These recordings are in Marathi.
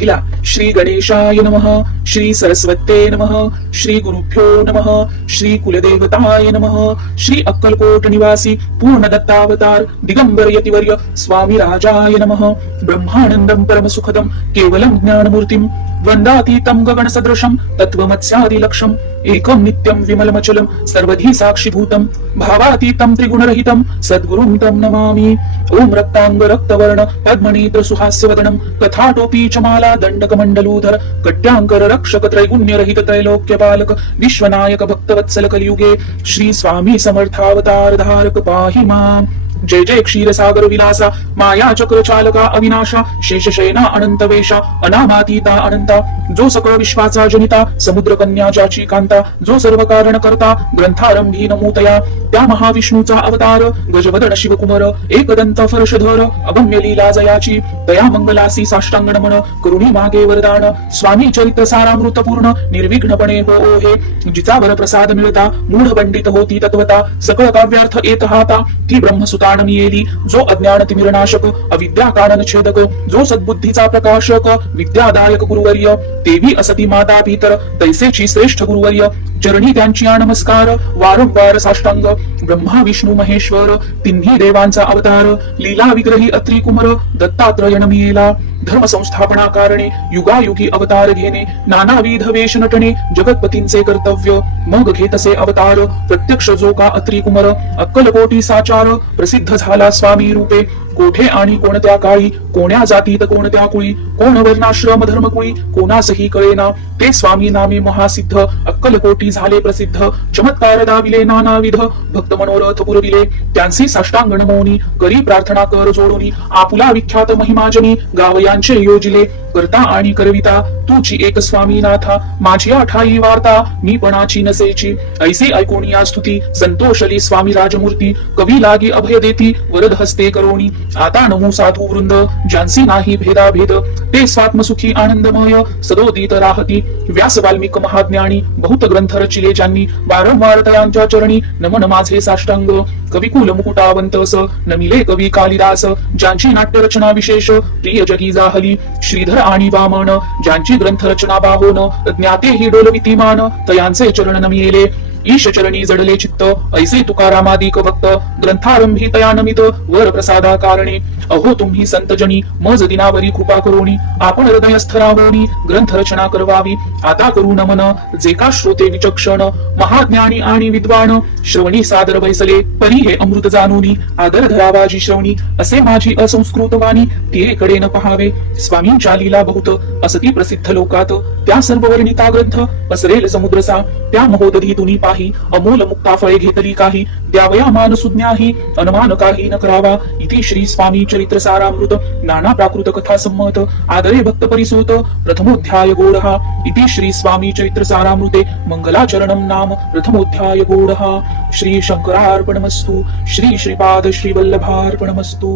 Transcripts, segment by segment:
पहिला श्री गणेशाय नमः, श्री सरस्वते नमः, श्री गुरुभ्यो नमः, श्री कुलदेवताय नमः, श्री अक्कलकोट निवासी पूर्ण दत्तावतार दिगंबर यतिवर्य स्वामी राजाय नमः। ब्रह्मानंदं परम सुखदं केवलं ज्ञानमूर्तिं वंदातीतं गगन सदृशं तत्वमत्स्यादिलक्षम् एकं नित्यं विमलमचलं सर्वधी साक्षीभूतं भावातीतं त्रिगुणरहितं सद्गुरुं तं नमामि। ओम रक्तांग रक्तवर्ण पद्मनेत्र सुहास्यवदनं कथाटोपी चमाला दंडकमण्डलूधर कट्यांकर रक्षक त्रैगुण्य रहित त्रैलोक्यपालक विश्वनायक भक्तवत्सल कलियुगे श्री स्वामी समर्थावतार धारक पाहि माम्। जय जय क्षीरसागर विलासा माया चक्र चालका अविनाशा शेषशयना अनंत वेशा अनामातीता अनंता जो सकळ विश्वाचा जनिता समुद्र कन्या ज्याची कांता जो सर्व कारण करता ग्रंथारंभी नमूतया त्या महाविष्णूचा अवतार गजवदन शिवकुमार एकदंत फर्शधर अगम्य लीला जयाची दया मंगलासी साष्टांग नमन करुणी मागे वरदान स्वामी चरित्र सारामृत पूर्ण निर्विघ्नपणे हो हे जिचा वर प्रसाद मिळता मूढ पंडित होती तत्वता सकळ काव्यार्थ येत हाता ती ब्रह्मसुता येली जो अज्ञान तिमिरनाशक अविद्या कारण छेदक जो सद्बुद्धीचा प्रकाशक विद्यादायक गुरुवर्य देवी असती माता पितर तैसेची श्रेष्ठ गुरुवर्य चरणी त्यांची नमस्कार वारंवार साष्टांग ब्रह्मा विष्णू महेश्वर तिन्ही देवांचा अवतार लीला विग्रही अत्री कुमार दत्तात्रय नमियेला धर्म संस्थापना कारणे युगायुगी अवतार घेणे नानाविध वेश नटणे जगतपतींचे कर्तव्य मग घेतसे अवतार प्रत्यक्ष जो का अत्री कुमार अक्कलकोटी साचार प्रसिद्ध झाला स्वामी रूपे कोठे आणि कोणत्या काळी कोण्या जातीत कोणत्या कुळी कोण वर्णाश्रम धर्मकुळी कोणासही कळेना ते स्वामी नामे महासिद्ध अक्कलकोटी झाले प्रसिद्ध चमत्कार दाविले नानाविध भक्त मनोरथ पुरविले त्यांचे साष्टांग नमोनी करी प्रार्थना कर जोडूनी आपुला विख्यात महिमाजनी गावयांचे योजिले करता आणि करविता तुची एक स्वामीनाथा माझी ठाई वार्ता मी पणाची नसेची ऐसे ऐकून या स्तुती संतोषली स्वामी राजमूर्ती कवी लागी अभय देती वरद हस्ते करोनी आता नमो साधू वृंद ज्यांसी नाही भेदाभेद ते स्वात्मसुखी आनंदमय सदोदित राहती व्यास वाल्मिक महाज्ञानी बहुत ग्रंथ रचिले ज्यांनी वारंवार तयांच्या चरणी नमन माझे साष्टांग कविकुल मुकुटावंतस नमिले कवी कालिदास ज्यांची नाट्य रचना विशेष प्रिय जगी जाहली श्रीधर आणि वामन ज्यांची ग्रंथ रचना बाहोन ज्ञाते ही डोलवितीमान तयांचे चरण नमिले ईश चरणी जडले चित्त ऐसे तुकारामादिक भक्त ग्रंथारंभी तया नमित वर प्रसादा कारणे अहो तुम्ही संतजनी मज दिनावरी कृपा करोनी आपण हृदयस्थ राहोनी ग्रंथ रचना करवावी आता करू नमन जे का श्रोते विचक्षण महाज्ञानी आणि विद्वान श्रवणी सादर बैसले परी हे अमृत जाणूनी आदर धरावाजी श्रवणी असे माझी असंस्कृत वाणी तिरेकडे न पहावे स्वामींच्या लीला बहुत असती प्रसिद्ध लोकात त्या सर्व वर्णिता ग्रंथ पसरेल समुद्रसा त्या महोदधी तुनी पाही अमोल मुक्ता फळे घेतली काही द्यावया मान सुज्ञाही अनुमान काही न करावा इति श्री स्वामी चरित्र सारामृत नाना प्राकृत कथा संमत आदरे भक्त परिसूत प्रथमोध्याय गोडहा इति श्री स्वामी चरित्र सारामृते मंगलाचरणं नाम प्रथमोध्याय गोडहा श्री शंकरार्पणमस्तु श्री श्रीपाद श्री वल्लभार्पणमस्तु।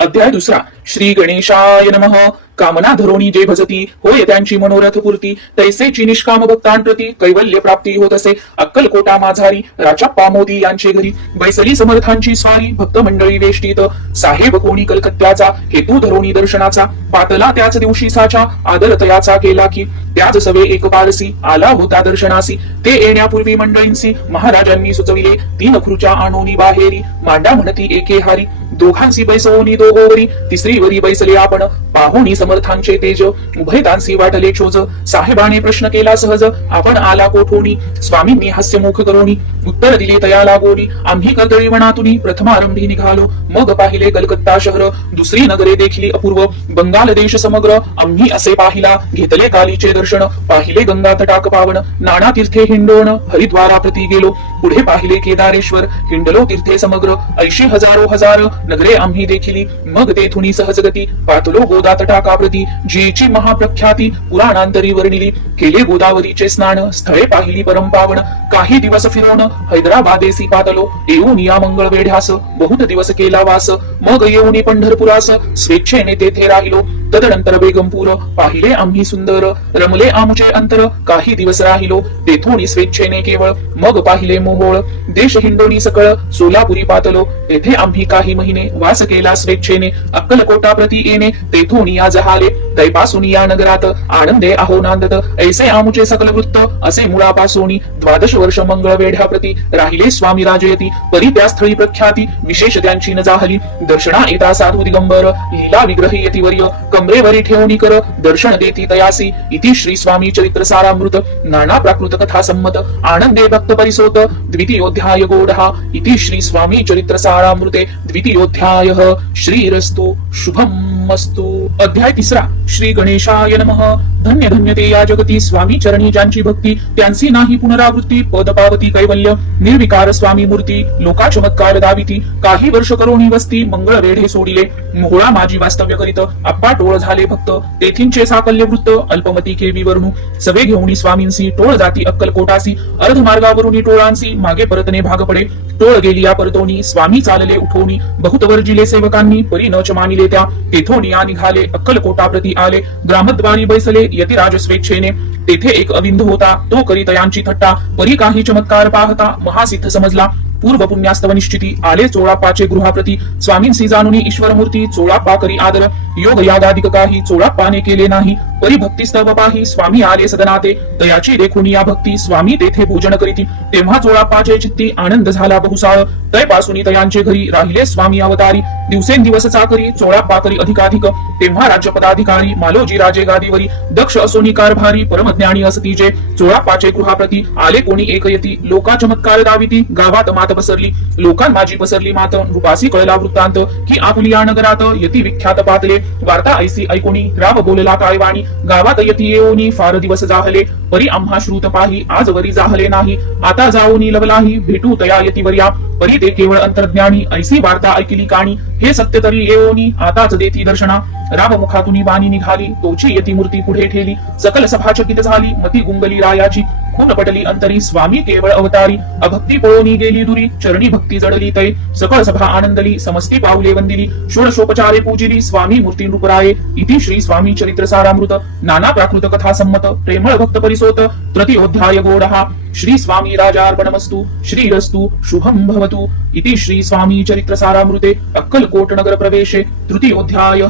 अध्याय दुसरा श्री गणेशाय नमः कामना धरोणी जे भजती होय त्यांची मनोरथ पूर्ती तैसेची निष्काम भक्तांप्रती कैवल्य प्राप्ती होत असे अक्कलकोटा माझारी राजाप्पा मोदी यांचे घरी बैसली समर्थांची स्वारी भक्त मंडळी वेष्टीत साहेब कोणी कलकत्त्याचा हेतू धरोणी दर्शनाचा पातला त्याच दिवशी साचा आदर तयाचा केला की त्याच सवे एक पारसी आला होता दर्शनासी ते येण्यापूर्वी मंडळींसी महाराजांनी सुचविले 3 खुर्च्या आणोनी बाहेरी मांडा म्हणती एके हारी दोघांसी बैसवोनी दोघोवरी तिसरी वरी बैसले आपण पाहुणी समर्थांचे तेज उभयतांसी वाटले चोज साहेबाने प्रश्न केला सहज आपण आला कोठोनी स्वामींनी हास्यमुख करोनी उत्तर दिले तया लागोनी आम्ही कर्दळीवनातुनी प्रथमारंभी निघालो मग पाहिले कलकत्ता शहर दुसरी नगरे देखील अपूर्व बंगाल देश समग्र आम्ही असे पाहिला घेतले कालीचे दर्शन पाहिले गंगा तटाक पावन नाना तीर्थे हिंडोण हरिद्वारा प्रती गेलो पुढे पाहिले केदारेश्वर हिंडलो तीर्थे समग्र 80 हजारो हजार नगरे आम्ही देखिली मग तेथुनी सहजगती पातलो गोदा तटाकाप्रती जीची महाप्रख्याती पुराणांतरी वर्णिली केले गोदावरीचे स्नान स्थळे पाहिली परमपावन काही दिवस फिरवून हैदराबादेसी पातलो येऊन या मंगळ वेढ्यास बहुत दिवस केला वास मग येऊन पंढरपुरास स्वेच्छेने तेथे राहिलो तदनंतर बेगमपूर पाहिले आम्ही सुंदर रमले आमचे अंतर काही दिवस राहिलो तेथून स्वेच्छेने केवळ मग पाहिले मोहोळ देश हिंडोनी सकळ सोलापुरी पातलो तेथे आम्ही काही महिने येणे वास केला स्वेच्छेने अक्कलकोटा प्रती येणे तेथून या जहाले तैपासून या नगरात आनंदे आहो नांदत ऐसे आमुचे सकल वृत्त असे मुळापासून 12 वर्ष मंगळ वेढ्या प्रती राहिले स्वामी राजयती परी त्या स्थळी प्रख्याती विशेष त्यांची न जाहली दर्शना येता साधू दिगंबर लीला विग्रही यतिवर्य कमरेवरी ठेवणी कर दर्शन देती तयासी इति श्री स्वामी चरित्र सारामृत नाना प्राकृत कथा संमत आनंदे भक्त परिसोत द्वितीयोध्याय गोडहा इति श्री स्वामी चरित्र सारामृते द्वितीयोध्याय श्रीरस्तु शुभमस्तु। अध्याय 3 श्री गणेशाय नमः। धन्य धन्य ते या जगती स्वामी चरणी ज्यांची भक्ती त्यांची नाही पुनरावृत्ती पद पावती कैवल्य निर्विकार स्वामी मूर्ती लोका चमत्कार दाविती काही वर्ष करोनी वस्ती मंगळ वेढे सोडिले मोहळा माझी वास्तव्य करीत आप्पा टोळ झाले भक्त तेथींचे साकल्य वृत्त अल्पमती केवी वर्णू सवे घेऊनी स्वामींसी टोळ जाती अक्कलकोटासी अर्ध मार्गावरून टोळांसी मागे परतने भाग पडे टोळ गेली या परतोनी स्वामी चालले उठवणी बहुत वर्जिले सेवकांनी परी न च मानिले त्या तेथोनी या निघाले अक्कलकोटा प्रती आले ग्रामद्वारी बैसले यतिराज स्वेच्छेने तेथे एक अविंद होता तो करीत यांची थट्टा परी काही चमत्कार पाहता महासिद्ध समजला पूर्व पुण्यास्तव निश्चिती आले चोळाप्पाचे गृहाप्रती स्वामींसी जाणुनी ईश्वर मूर्ती चोळाप्पा करी आदर योग यागादिक काही चोळाप्पाने केले नाही परी भक्तिस्तव पाही स्वामी आले सदनाते तयाची देखून या भक्ती स्वामी तेथे भोजन करीती तेव्हा चोळाप्पाचे चित्ती आनंद झाला बहुसाळ तयपासून तयांचे घरी राहिले स्वामी अवतारी दिवसेंदिवस चाकरी चोळाप्पा करी अधिकाधिक तेव्हा राज्य पदाधिकारी मालोजी राजे गादीवरी दक्ष असोनी कारभारी परमज्ञानी असती जे चोळाप्पाचे गृहाप्रती आले कोणी एक यती लोका चमत्कार दाविती गावात मात पसरली लोकां माझी पसरली मात रूपासी कळला वृत्तांत की आपुली या नगरात यती विख्यात पातले वार्ता ऐसी ऐकोनी राव बोलला काय वाणी गावात यती येऊनी फार दिवस जाहले परी आम्हा श्रुत पाही आजवरी जाहले नाही आता जाऊनी लवलाही भेटू तया यतीवर्या परी ते केवळ अंतर्ज्ञानी ऐसी वार्ता ऐकली काणी हे सत्य तरी येऊनी आताच देती दर्शना राम मुखातून बाणी निघाली तोची यती मूर्ती पुढे ठेली सकल सभा चकित झाली मती गुंगली रायाची खून पटली अंतरी स्वामी केवळ अवतारी अभक्ती पळोनी गेली दुरी चरणी भक्ती जडली तै सकळ सभा आनंदली समस्ती पाऊले वंदिली षोडशोपचारे पूजिली स्वामी मूर्ती नृपराये इति श्री स्वामी चरित्र सारामृत नाना प्राकृत कथा संमत प्रेमळ भक्त परिसोत तृतीयोध्याय गोडहा श्री स्वामी राजार्पणमस्तु श्रीरस्तु शुभम भवतु इति श्री स्वामी चरित्र सारामृते अक्कलकोट नगर प्रवेशे तृतीयोध्याय।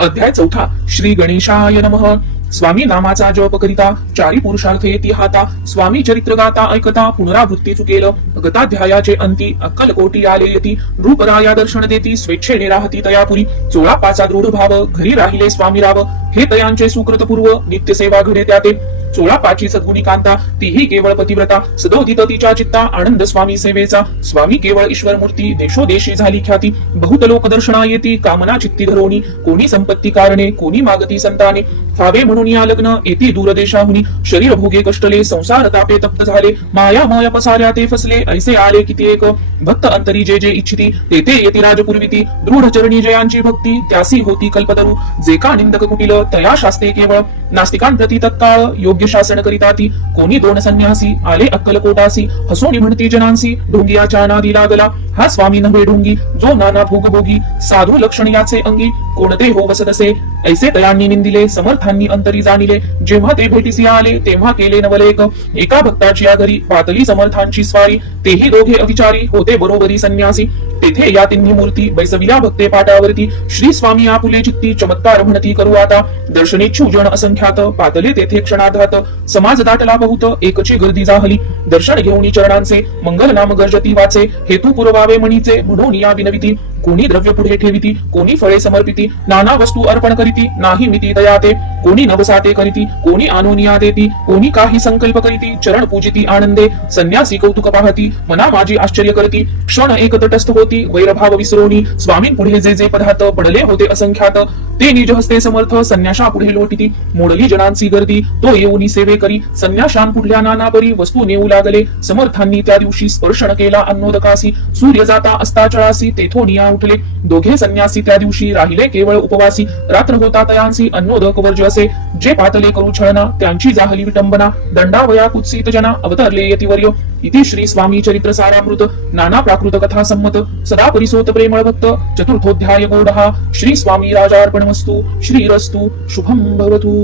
अध्याय 4 श्री गणेशाय नमः। स्वामी नामाचा जप करिता चारी पुरुषार्थ येती हाता स्वामी चरित्र गाता ऐकता पुनरावृत्ती चुकेल गताध्यायाचे अंती अक्कलकोटी आले यती रूपराया दर्शन देती स्वेच्छेने राहती तयापुरी चोळाप्पाचा दृढ भाव घरी राहिले स्वामी राव हे तयांचे सुकृतपूर्व नित्य सेवा घडे त्याते चोळाप्पाची सद्गुणी कांता तीही केवळ पतिव्रता सदोदित तिच्या चित्ता आनंद स्वामी सेवेचा स्वामी केवळ ईश्वर मूर्ती देशोदेशी झाली ख्याती बहुत लोक दर्शना येती कामना चित्ती धरोनी कोणी संपत्ती कारणे कोणी मागती संताने फावे म्हणून या लग्न येती दूरदेशाहुनी शरीर भोगे कष्टले संसार तापे तप्त झाले मायामय पसाऱ्या ते फसले ऐसे आले किती एक भक्त अंतरी जे जे इच्छिती तेथे येती राजपुरविती दृढ चरणी जयांची भक्ती त्यासी होती कल्पतरू जे का निंदक कुटिल तया शास्ते केवळ नास्तिकांप्रती तत्काळ योग्य शासन करिता ती कोणी दोन संन्यासी आले अक्कलकोटासी हसोनी म्हणती जनांसी ढोंगियाच्या नादी लागला हा स्वामी नव्हे ढोंगी जो नाना भोगभोगी साधू लक्षण याचे अंगी कोणते हो वसतसे ऐसे तयांनी निंदिले समर्थांनी अंतरी जाणिले जेव्हा ते भेटीसी आले तेव्हा केले नवलेक एका भक्ताची या घरी पातली समर्थांची स्वारी तेही दोघे अविचारी होते बरोबरी संन्यासी तेथे या तिन्ही मूर्ती बैसविल्या भक्ते पाटावरती श्री स्वामी आपुले चित्ती चमत्कार म्हणती करू आता दर्शनेच्छू जन असंख्यात पातले तेथे क्षणाधात समाज दाटला बहुत एकची गर्दी जाहली दर्शन घेऊन चरणांचे मंगल नाम गर्जती वाचे हेतू पुरवावे म्हणीचे म्हणून या विनविती कोणी द्रव्य पुढे ठेविती कोणी फळे समर्पिती नाना वस्तू अर्पण करीती नाही मिती दयाते कोणी नवसाते करीती कोणी आनोनिया देती कोणी काही संकल्प करीती चरण पूजिती आनंदे संन्यासी कौतुक पाहती मना माझी आश्चर्य करती क्षण एक तटस्थ होती वैरभाव विसरोनी स्वामी पुढे जे जे पदार्थ पडले होते असंख्यात ते निज हस्ते समर्थ संन्याशा पुढे लोटिती मोडली जनांची गर्दी तो येऊनी सेवे करी संन्याशान पुढल्या नाना परी वस्तू नेऊ लागले समर्थांनी त्या दिवशी स्पर्शन केला अन्नोदकासी सूर्य जाता अस्ताचळासी तेथून या उठले दोघे संन्यासी त्या दिवशी राहिले केवळ उपवासी रात्र होता तयांसी अन्नोदक वर्ज असे जे पातले करू छळना त्यांची जाहली विटंबना दंडावया कुत्सित जना अवतरले यतिवर्य इति श्री स्वामी चरित्र सारामृत नाना प्राकृत कथा संमत सदा परिसोत प्रेमळ भक्त चतुर्थोध्याय गौडहा श्री स्वामी राजार्पणमस्तु श्रीरस्तु शुभम भवतु।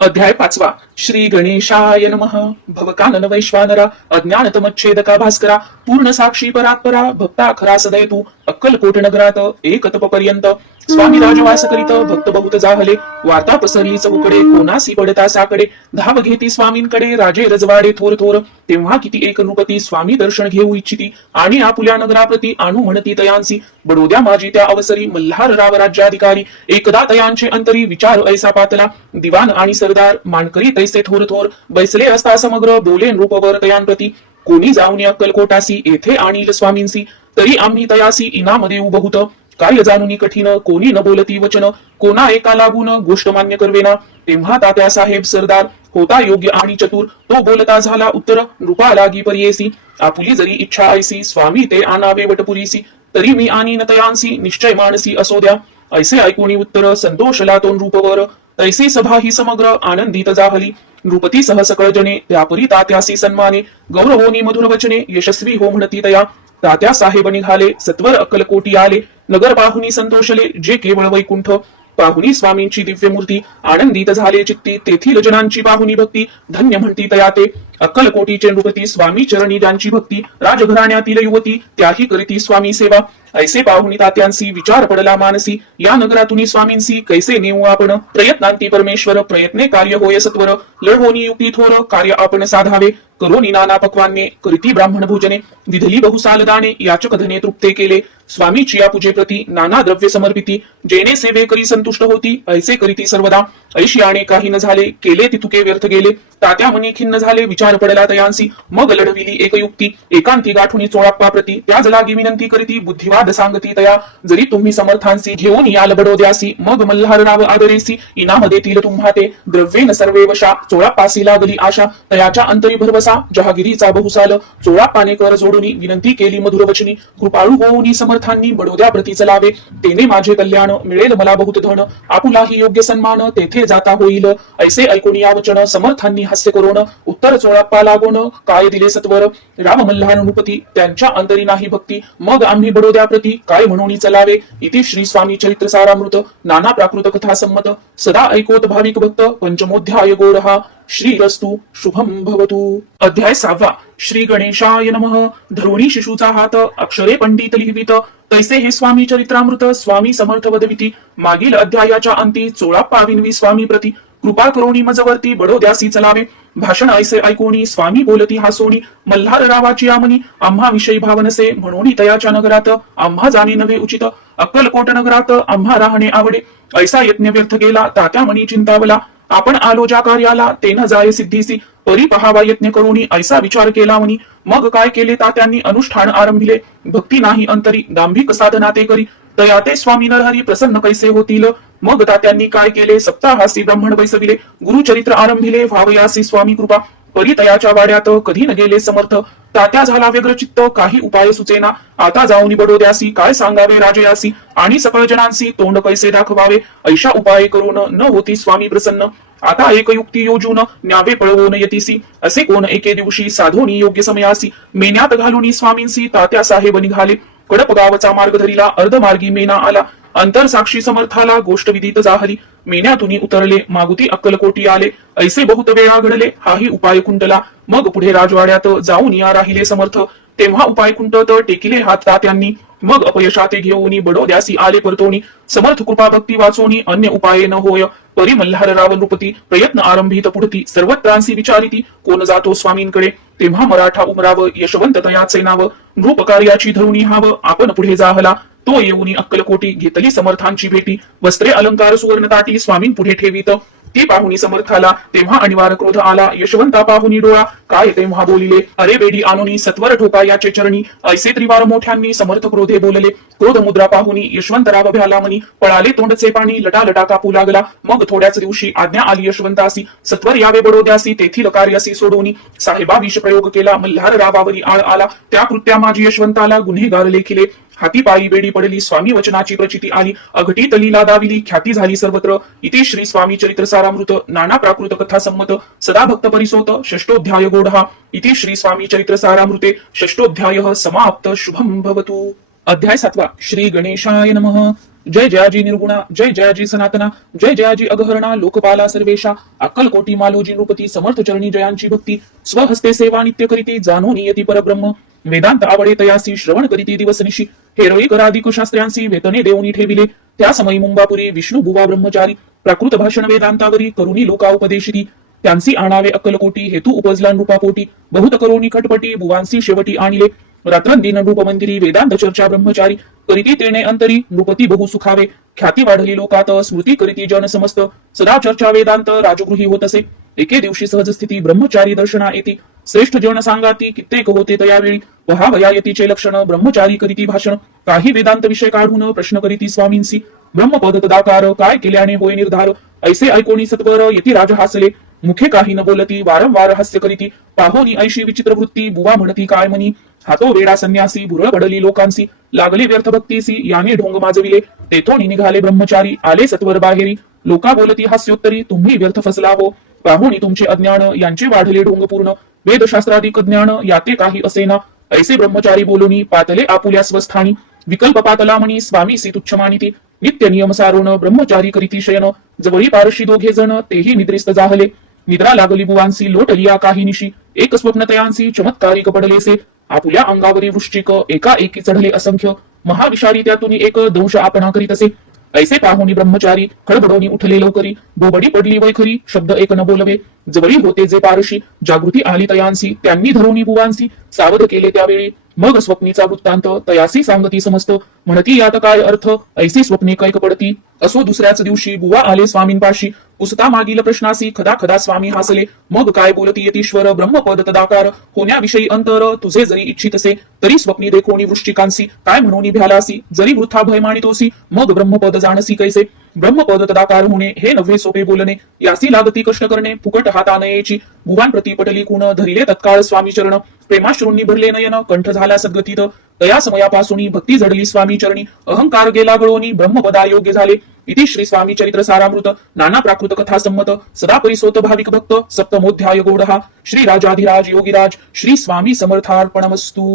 अध्याय 5 श्री गणेशाय नमः। भवकानन वैश्वानरा अज्ञानतमच्छेदका भास्करा पूर्ण साक्षी परात्परा भक्ता खरा सदय तू अक्कलकोट नगरात एक तपपर्यंत स्वामी राजवास करीत भक्त बहुत जाहले. वार्ता पसरली चौकडे, कोणासी पडता साकडे. धाव घेती स्वामींकडे राजे रजवाडे थोर थोर. तेव्हा किती एक नृपती स्वामी दर्शन घेऊ इच्छिती आणि आपुल्या नगराप्रती आणू म्हणती तयांसी. बडोद्या माझी त्या अवसरी मल्हार राव राज्याधिकारी. एकदा तयांचे अंतरी विचार ऐसा पातला. दिवाण आणि सरदार मानकरी तैसे थोर थोर. बैसले असता समग्र बोले नृपवर तयांप्रती. कोणी जाऊन अक्कलकोटासी येथे आणील स्वामींसी. तरी आम्ही तयासी इनाम देऊ बहुत. काय जाणून कठीण कोणी न बोलती वचन. कोणा एका लागून गोष्ट मान्य करवेना. तेव्हा तात्या साहेब सरदार होता योग्य आणि चतुर. तो बोलता झाला उत्तर नृपा लागी पर्येसी. आपुली जरी इच्छा ऐसी स्वामी ते आणावे वटपुरीसी. तरी मी आणि नतयांसी निश्चय मानसी असो द्या. ऐसे ऐकून उत्तर संतोषला तो नृपवर. तैसी सभा ही समग्र आनंदित जाहली. नृपती सह सकळ जने त्यापरी तात्यासी सन्माने. गौरवोनी मधुर वचने यशस्वी हो म्हणती तया. तात्या साहेब निघाले सत्वर अक्कलकोटी आले. नगर पाहुनी संतोषले जे केवळ वैकुंठ. पाहुनी स्वामींची दिव्य मूर्ती आनंदित झाले चित्ती. तेथील जनांची पाहुनी भक्ती धन्य म्हणती तया ते. अक्कलकोटीचे नृपती स्वामी चरणी ज्यांची भक्ती. राजघराण्यातील युवती त्याही करीती स्वामी सेवा. ऐसे पाहुनी तात्यांसी विचार पडला मानसी. या नगरातून स्वामींसी कैसे नेऊ आपण. प्रयत्नांती परमेश्वर प्रयत्ने कार्य होय सत्वर. लढवोनी युक्ती थोर कार्य आपण साधावे. करोनी नाना पक्वान्ने करीती ब्राह्मण भोजने. विधली बहुसाल दाने याचक धने तृप्ते केले. स्वामीची या पूजे प्रती नाना द्रव्य समर्पिती. जेणे सेवे करी संतुष्ट होती ऐसे करीती सर्वदा. ऐशी आणि काही न झाले केले तिथुके व्यर्थ गेले. तात्या मनी खिन्न झाले विचार पडला तयांसी. मग लढविली एक युक्ती एकांती गाठुनी चोळाप्पा प्रती. त्याच लागी विनंती करीती बुद्धिवाद सांगती तया. जरी तुम्ही समर्थांसी घेऊन याल बडोद्यासी. मग मल्हार राव आदरेसी इनाम देतील तुम्हा ते. द्रव्येन सर्वे वशा चोळाप्पासी लागली आशा. तयाच्या अंतरी भरवसा जहागिरीचा बहुसाल. चोळाप्पाने कर जोडूनी विनंती केली मधुर वचनी. कृपाळू होऊनी समर्थांनी बडोद्या प्रती चलावे. तेने माझे कल्याण मिळेल मला बहुत धन. आपुलाही योग्य सन्मान तेथे जाता होईल. ऐसे ऐकून या वचन समर्थांनी हास्य करून. उत्तर चोळाप्पा लागून काय दिले सत्वर. राम मल्हार नृपती त्यांच्या अंतरी नाही भक्ती. मग आम्ही बडोद्या प्रती काय म्हणून चलावे. इति श्री स्वामी चरित्र सारामृत नाना प्राकृत कथा संमत. सदा ऐकोत भाविक भक्त पंचमोध्याय गोरहा. श्रीरस्तु शुभम भवतु. अध्याय 6. श्री गणेशाय नमः. धरोणी शिशूचा हात अक्षरे पंडित लिहिवित. तैसे हे स्वामी चरित्रामृत स्वामी समर्थ वदविती. मागील अध्यायाच्या अंती चोळाप्पा विनवी स्वामी प्रती. कृपा करोणी मजवरती बडोद्यासी चलावे. भाषण ऐसे ऐकोणी स्वामी बोलती हासोणी. मल्हार रावाची आमनी आम्हा विषयी भावनसे. म्हणून तयाच्या नगरात आम्हा जाणे नव्हे उचित. अक्कलकोट नगरात आम्हा राहणे आवडे. ऐसा यज्ञ व्यर्थ गेला तात्या मनी चिंतावला. आपण आलो ज्या कार्याला ते न जाय सिद्धीसी. परी पहावा यज्ञ करूनी ऐसा विचार केला म्हणी. मग काय केले तात्यांनी अनुष्ठान आरंभिले. भक्ती नाही अंतरी दांभिक साधना ते करी. तया ते स्वामी नरहरी प्रसन्न कैसे होतील. मग तात्यांनी काय केले सप्ताहासी ब्राह्मण बैसविले. गुरुचरित्र आरंभिले व्हावयासी स्वामी कृपा. परी तयाच्या वाड्यात कधी न गेले समर्थ. तात्या झाला व्यग्रचित्त काही उपाय सुचेना. आता जाऊन बडोद्यासी काय सांगावे राजयासी. आणि सकळ जनांसी तोंड कैसे दाखवावे. ऐशा उपाय करून न होती स्वामी प्रसन्न. आता एक युक्ती योजून न्यावे पळवून यतीसी. असे कोण एके दिवशी साधोनी योग्य समयासी. मेन्यात घालून स्वामींसी तात्या साहेब निघाले. कडप गावचा मार्ग धरिला अर्धमार्गी मेना आला. अंतर साक्षी समर्थाला गोष्ट विदित जाहली. मेन्यातुनी उतरले मागुती अक्कलकोटी आले. ऐसे बहुत वेळा घडले हाही उपाय कुंटला. मग पुढे राजवाड्यात जाऊन या राहिले समर्थ. तेव्हा उपाय कुंटत टेकिले हात तात्यांनी. मग अपयशाते घेऊनी बडोद्यासी आले परतोनी. समर्थ कृपा भक्ती वाचोनी अन्य उपाये न होय. परी मल्हार राव नृपती प्रयत्न आरंभित पुढती. सर्वत्रांसी विचारिती कोण जातो स्वामींकडे. तेव्हा मराठा उमराव यशवंत तयाचे नाव. नृप कार्याची धरुणी हाव आपण पुढे जाहला. तो येऊनी अक्कलकोटी घेतली समर्थांची भेटी. वस्त्रे अलंकार सुवर्ण ताटी स्वामीं पुढे ठेवीत. ती पाहुनी समर्थाला तेव्हा अनिवार्य क्रोध आला. यशवंता पाहुनी डोळा काय तेव्हा बोलिले. अरे बेडी आणोनी सत्वर ठोका याचे चरणी. ऐसे त्रिवार मोठ्यांनी समर्थ क्रोधे बोलले. क्रोध मुद्रा पाहुनी यशवंतराव भ्याला मनी. पळाले तोंडचे पाणी लटालटा कापू लागला. मग थोड्याच दिवशी आज्ञा आली यशवंतासी. सत्वर यावे बडोद्यासी तेथील कार्यासी सोडोनी. साहेबा विष प्रयोग केला मल्हार रावावरी आळ आला. त्या कृत्या माझी यशवंताला गुन्हेगार लेखिले. हाती पायी बेडी पडली स्वामी वचनाची प्रचिती आली. अघटी तलीला दाविली ख्याती झाली सर्वत्र. इति श्री स्वामी चरित्र सारामृत नाना प्राकृत कथा संमत. सदा भक्त परिसोत षष्टोध्याय गोढा. इति श्री स्वामी चरित्र सारामृते षष्टोध्याय समाप्त. शुभम भवतु. अध्याय 7. श्री गणेशाय नमः. जय जयाजी निर्गुणा. जय जयाजी सनातना. जय जयाजी अगहरणा लोकपाला सर्वेशा. अक्कलकोटी मालोजी नृपती समर्थ चरणी जयांची भक्ती. स्वहस्ते सेवा नित्य करीती जाणून येती परब्रह्म. वेदांत आवडे तयासी श्रवण करीती दिवसनिशी हेरळी कराधिक शास्त्र्यांसी वेतने देऊनी ठेविले त्या समयी मुंबापुरी विष्णू बुवा ब्रह्मचारी प्राकृत भाषण वेदांतावरी करुणी लोका उपदेशिती त्यांसी आणावे अक्कलकोटी हेतू उपजला नृपापोटी बहुत करुणी खटपटी बुवांसी शेवटी आणले रात्रंदिन नृप मंदिरी वेदांत चर्चा ब्रह्मचारी करीती तेणे अंतरी नृपती बहु सुखावे ख्याती वाढली लोकात स्मृती करीती जन समस्त सदा चर्चा वेदांत राजगृही होत असे एके दिवशी सहज स्थिती ब्रह्मचारी दर्शना येती श्रेष्ठ जन सांगाती कित्येक होते तयावेळी पहावया यतीचे लक्षण ब्रह्मचारी करीती भाषण काही वेदांत विषय काढून प्रश्न करीती स्वामींसी ब्रह्मपद तदाकार काय केल्याने होय निर्धार ऐसे ऐकोणी सत्वर यती राज हासले मुखे काही न बोलती वारंवार हास्य करीती पाहोनी ऐशी विचित्र वृत्ती बुवा म्हणती काय मनी हातो वेडा संन्यासी भुरळ पडली लोकांसी लागले व्यर्थ भक्तीसी याने ढोंग माजविले तेथोनी निघाले ब्रह्मचारी आले सत्वर बाहेरी लोका बोलती हास्योत्तरी तुम्ही व्यर्थ फसला हो पाहोनी तुमचे अज्ञान यांचे वाढले ढोंग पूर्ण वेदशास्त्राधिक ज्ञान याते काही असेना ऐसे ब्रह्मचारी बोलूनी पातले आपुल्या स्वस्थानी विकल्प पातला म्हणी स्वामी सी तुच्छ मानिती नित्य नियम सारोन ब्रह्मचारी करीती शयन जवळी पारशी दोघे जण तेही निद्रिस्त जाहले निद्रा लागली बुवांसी लोटलिया काही निशी एक स्वप्न तयांसी चमत्कारिक पडलेसे आपुल्या अंगावरी वृश्चिक एका एकी चढले असंख्य महाविषारी त्यातून एक दंश आपणा करीत असे ऐसे पाहुनी ब्रह्मचारी खडबडोनी उठले लवकरी बोबडी पडली वैखरी शब्द एक न बोलवे जवळी होते जे पारशी जागृती आली तयांसी त्यांनी धरोनी बुवांसी सावध केले त्यावेळी मग स्वप्नीचा वृत्तांत तयासी सांगती समस्त म्हणती यात काय अर्थ ऐसी स्वप्ने कैक पडती असो दुसऱ्याच दिवशी बुवा आले स्वामींपाशी पुसता मागील प्रश्नासी खदा खदा स्वामी हासले मग काय बोलती यतीश्वर ब्रह्मपद तदाकार होण्याविषयी अंतर तुझे जरी इच्छित असे तरी स्वप्नी देखोनी वृश्चिकांसी काय म्हणून भ्यालासी जरी वृथा भय मानितोसी मग ब्रह्मपद जाणसी कैसे ब्रह्मपद तदाकार होणे हे नव्हे सोपे बोलणे यासी लागती कष्ट करणे फुकट हातानयेची भुवान प्रती पटली कुण धरिले तत्काळ स्वामी चरण प्रेमाश्रूंनी भरले नयन कंठ झाला सद्गतीत तया समयापासून भक्ती जडली स्वामी चरणी अहंकार गेला गळोनी ब्रह्मपदा योग्य झाले इति श्री स्वामी चरित्र सारामृत नाना प्राकृत कथा संमत सदा परिसोत भाविक भक्त सप्तमोध्याय गोडहा श्री राजाधिराज योगीराज श्री स्वामी समर्थार्पणमस्तु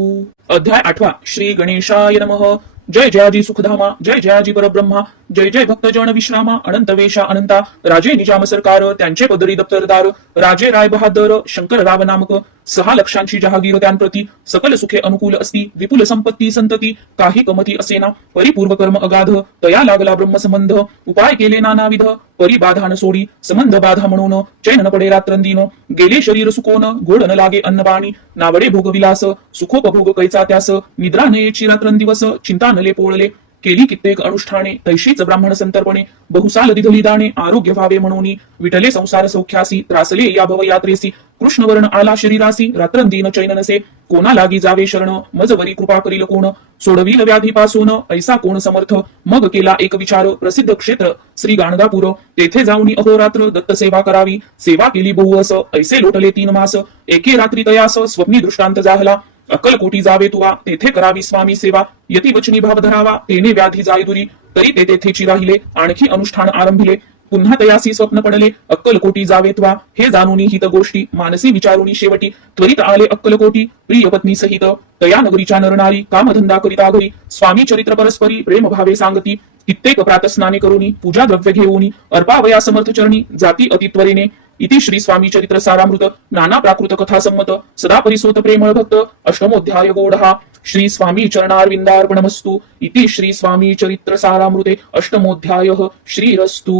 अध्याय 8 श्री गणेशाय नमः जय जयाजी सुखधामा जय जयाजी परब्रह्मा जय जय भक्तजन विश्रामा अनंत वेशा अनंता राजे निजाम सरकार त्यांचे पदरी दप्तरदार राजे राय बहादर शंकर राव नामक 6 लक्षांची जहागीर त्यांप्रती सकल सुखे अनुकूल असती विपुल संपत्ती संतती काही कमती असेना परिपूर्व कर्म अगाध तया लागला ब्रह्मसंबंध उपाय केले नानाविध परिबाधा न सोडी संबंध बाधा म्हणून चैन न पडे रात्रंदीन गेले शरीर सुकोन गोड न लागे अन्नपाणी नावडे भोग विलास सुखोपभोग कैचा त्यास निद्रा नयेची रात्रंदिवस चिंता नले पोळले केली कित्येक अनुष्ठाने तैशीच ब्राह्मण संतर्पणे बहुसाल दिधली दाणे आरोग्य व्हावे म्हणून विठले संसार सौख्यासी त्रासले या भव यात्रेसी कृष्णवर्ण आला शरीरासी रात्रंदीन चैन नसे कोणा लागी जावे शरण मजवरी कृपा करील कोण सोडविल व्याधीपासून ऐसा कोण समर्थ मग केला एक विचार प्रसिद्ध क्षेत्र श्री गाणगापूर तेथे जाऊनी अहोरात्र दत्त सेवा करावी सेवा केली बहुअस ऐसे लोटले 3 मास एके रात्री तयास स्वप्नी दृष्टांत जाहला अक्कलकोटी जावे तुवा तेथे करावी स्वामी सेवा यती वचनी भाव धरावा तेने व्याधी जाय दुरी तरी ते तेथेची राहिले आणखी अनुष्ठान आरंभिले पुन्हा तयासी स्वप्न पडले अक्कलकोटी जावे तुवा हे जाणूनी हित गोष्टी मानसी विचारुनी शेवटी त्वरित आले अक्कलकोटी प्रिय पत्नी सहित तया नगरीच्या नरनारी कामधंदा करिता घरी स्वामी चरित्र परस्परी प्रेम भावे सांगती कित्येक प्रातस्नाने करूनी पूजा द्रव्य घेऊनी अर्पावया समर्थ चरणी जाती अतित्वरेने इति श्री स्वामी चरित्र सारामृत नाना प्राकृत कथा संमत सदा परिसोत प्रेमळ भक्त अष्टमोध्याय गोडहा श्री स्वामी चरणारविंदार्पणमस्तु इति श्री स्वामी चरित्र सारामृते अष्टमोध्याय श्रीरस्तु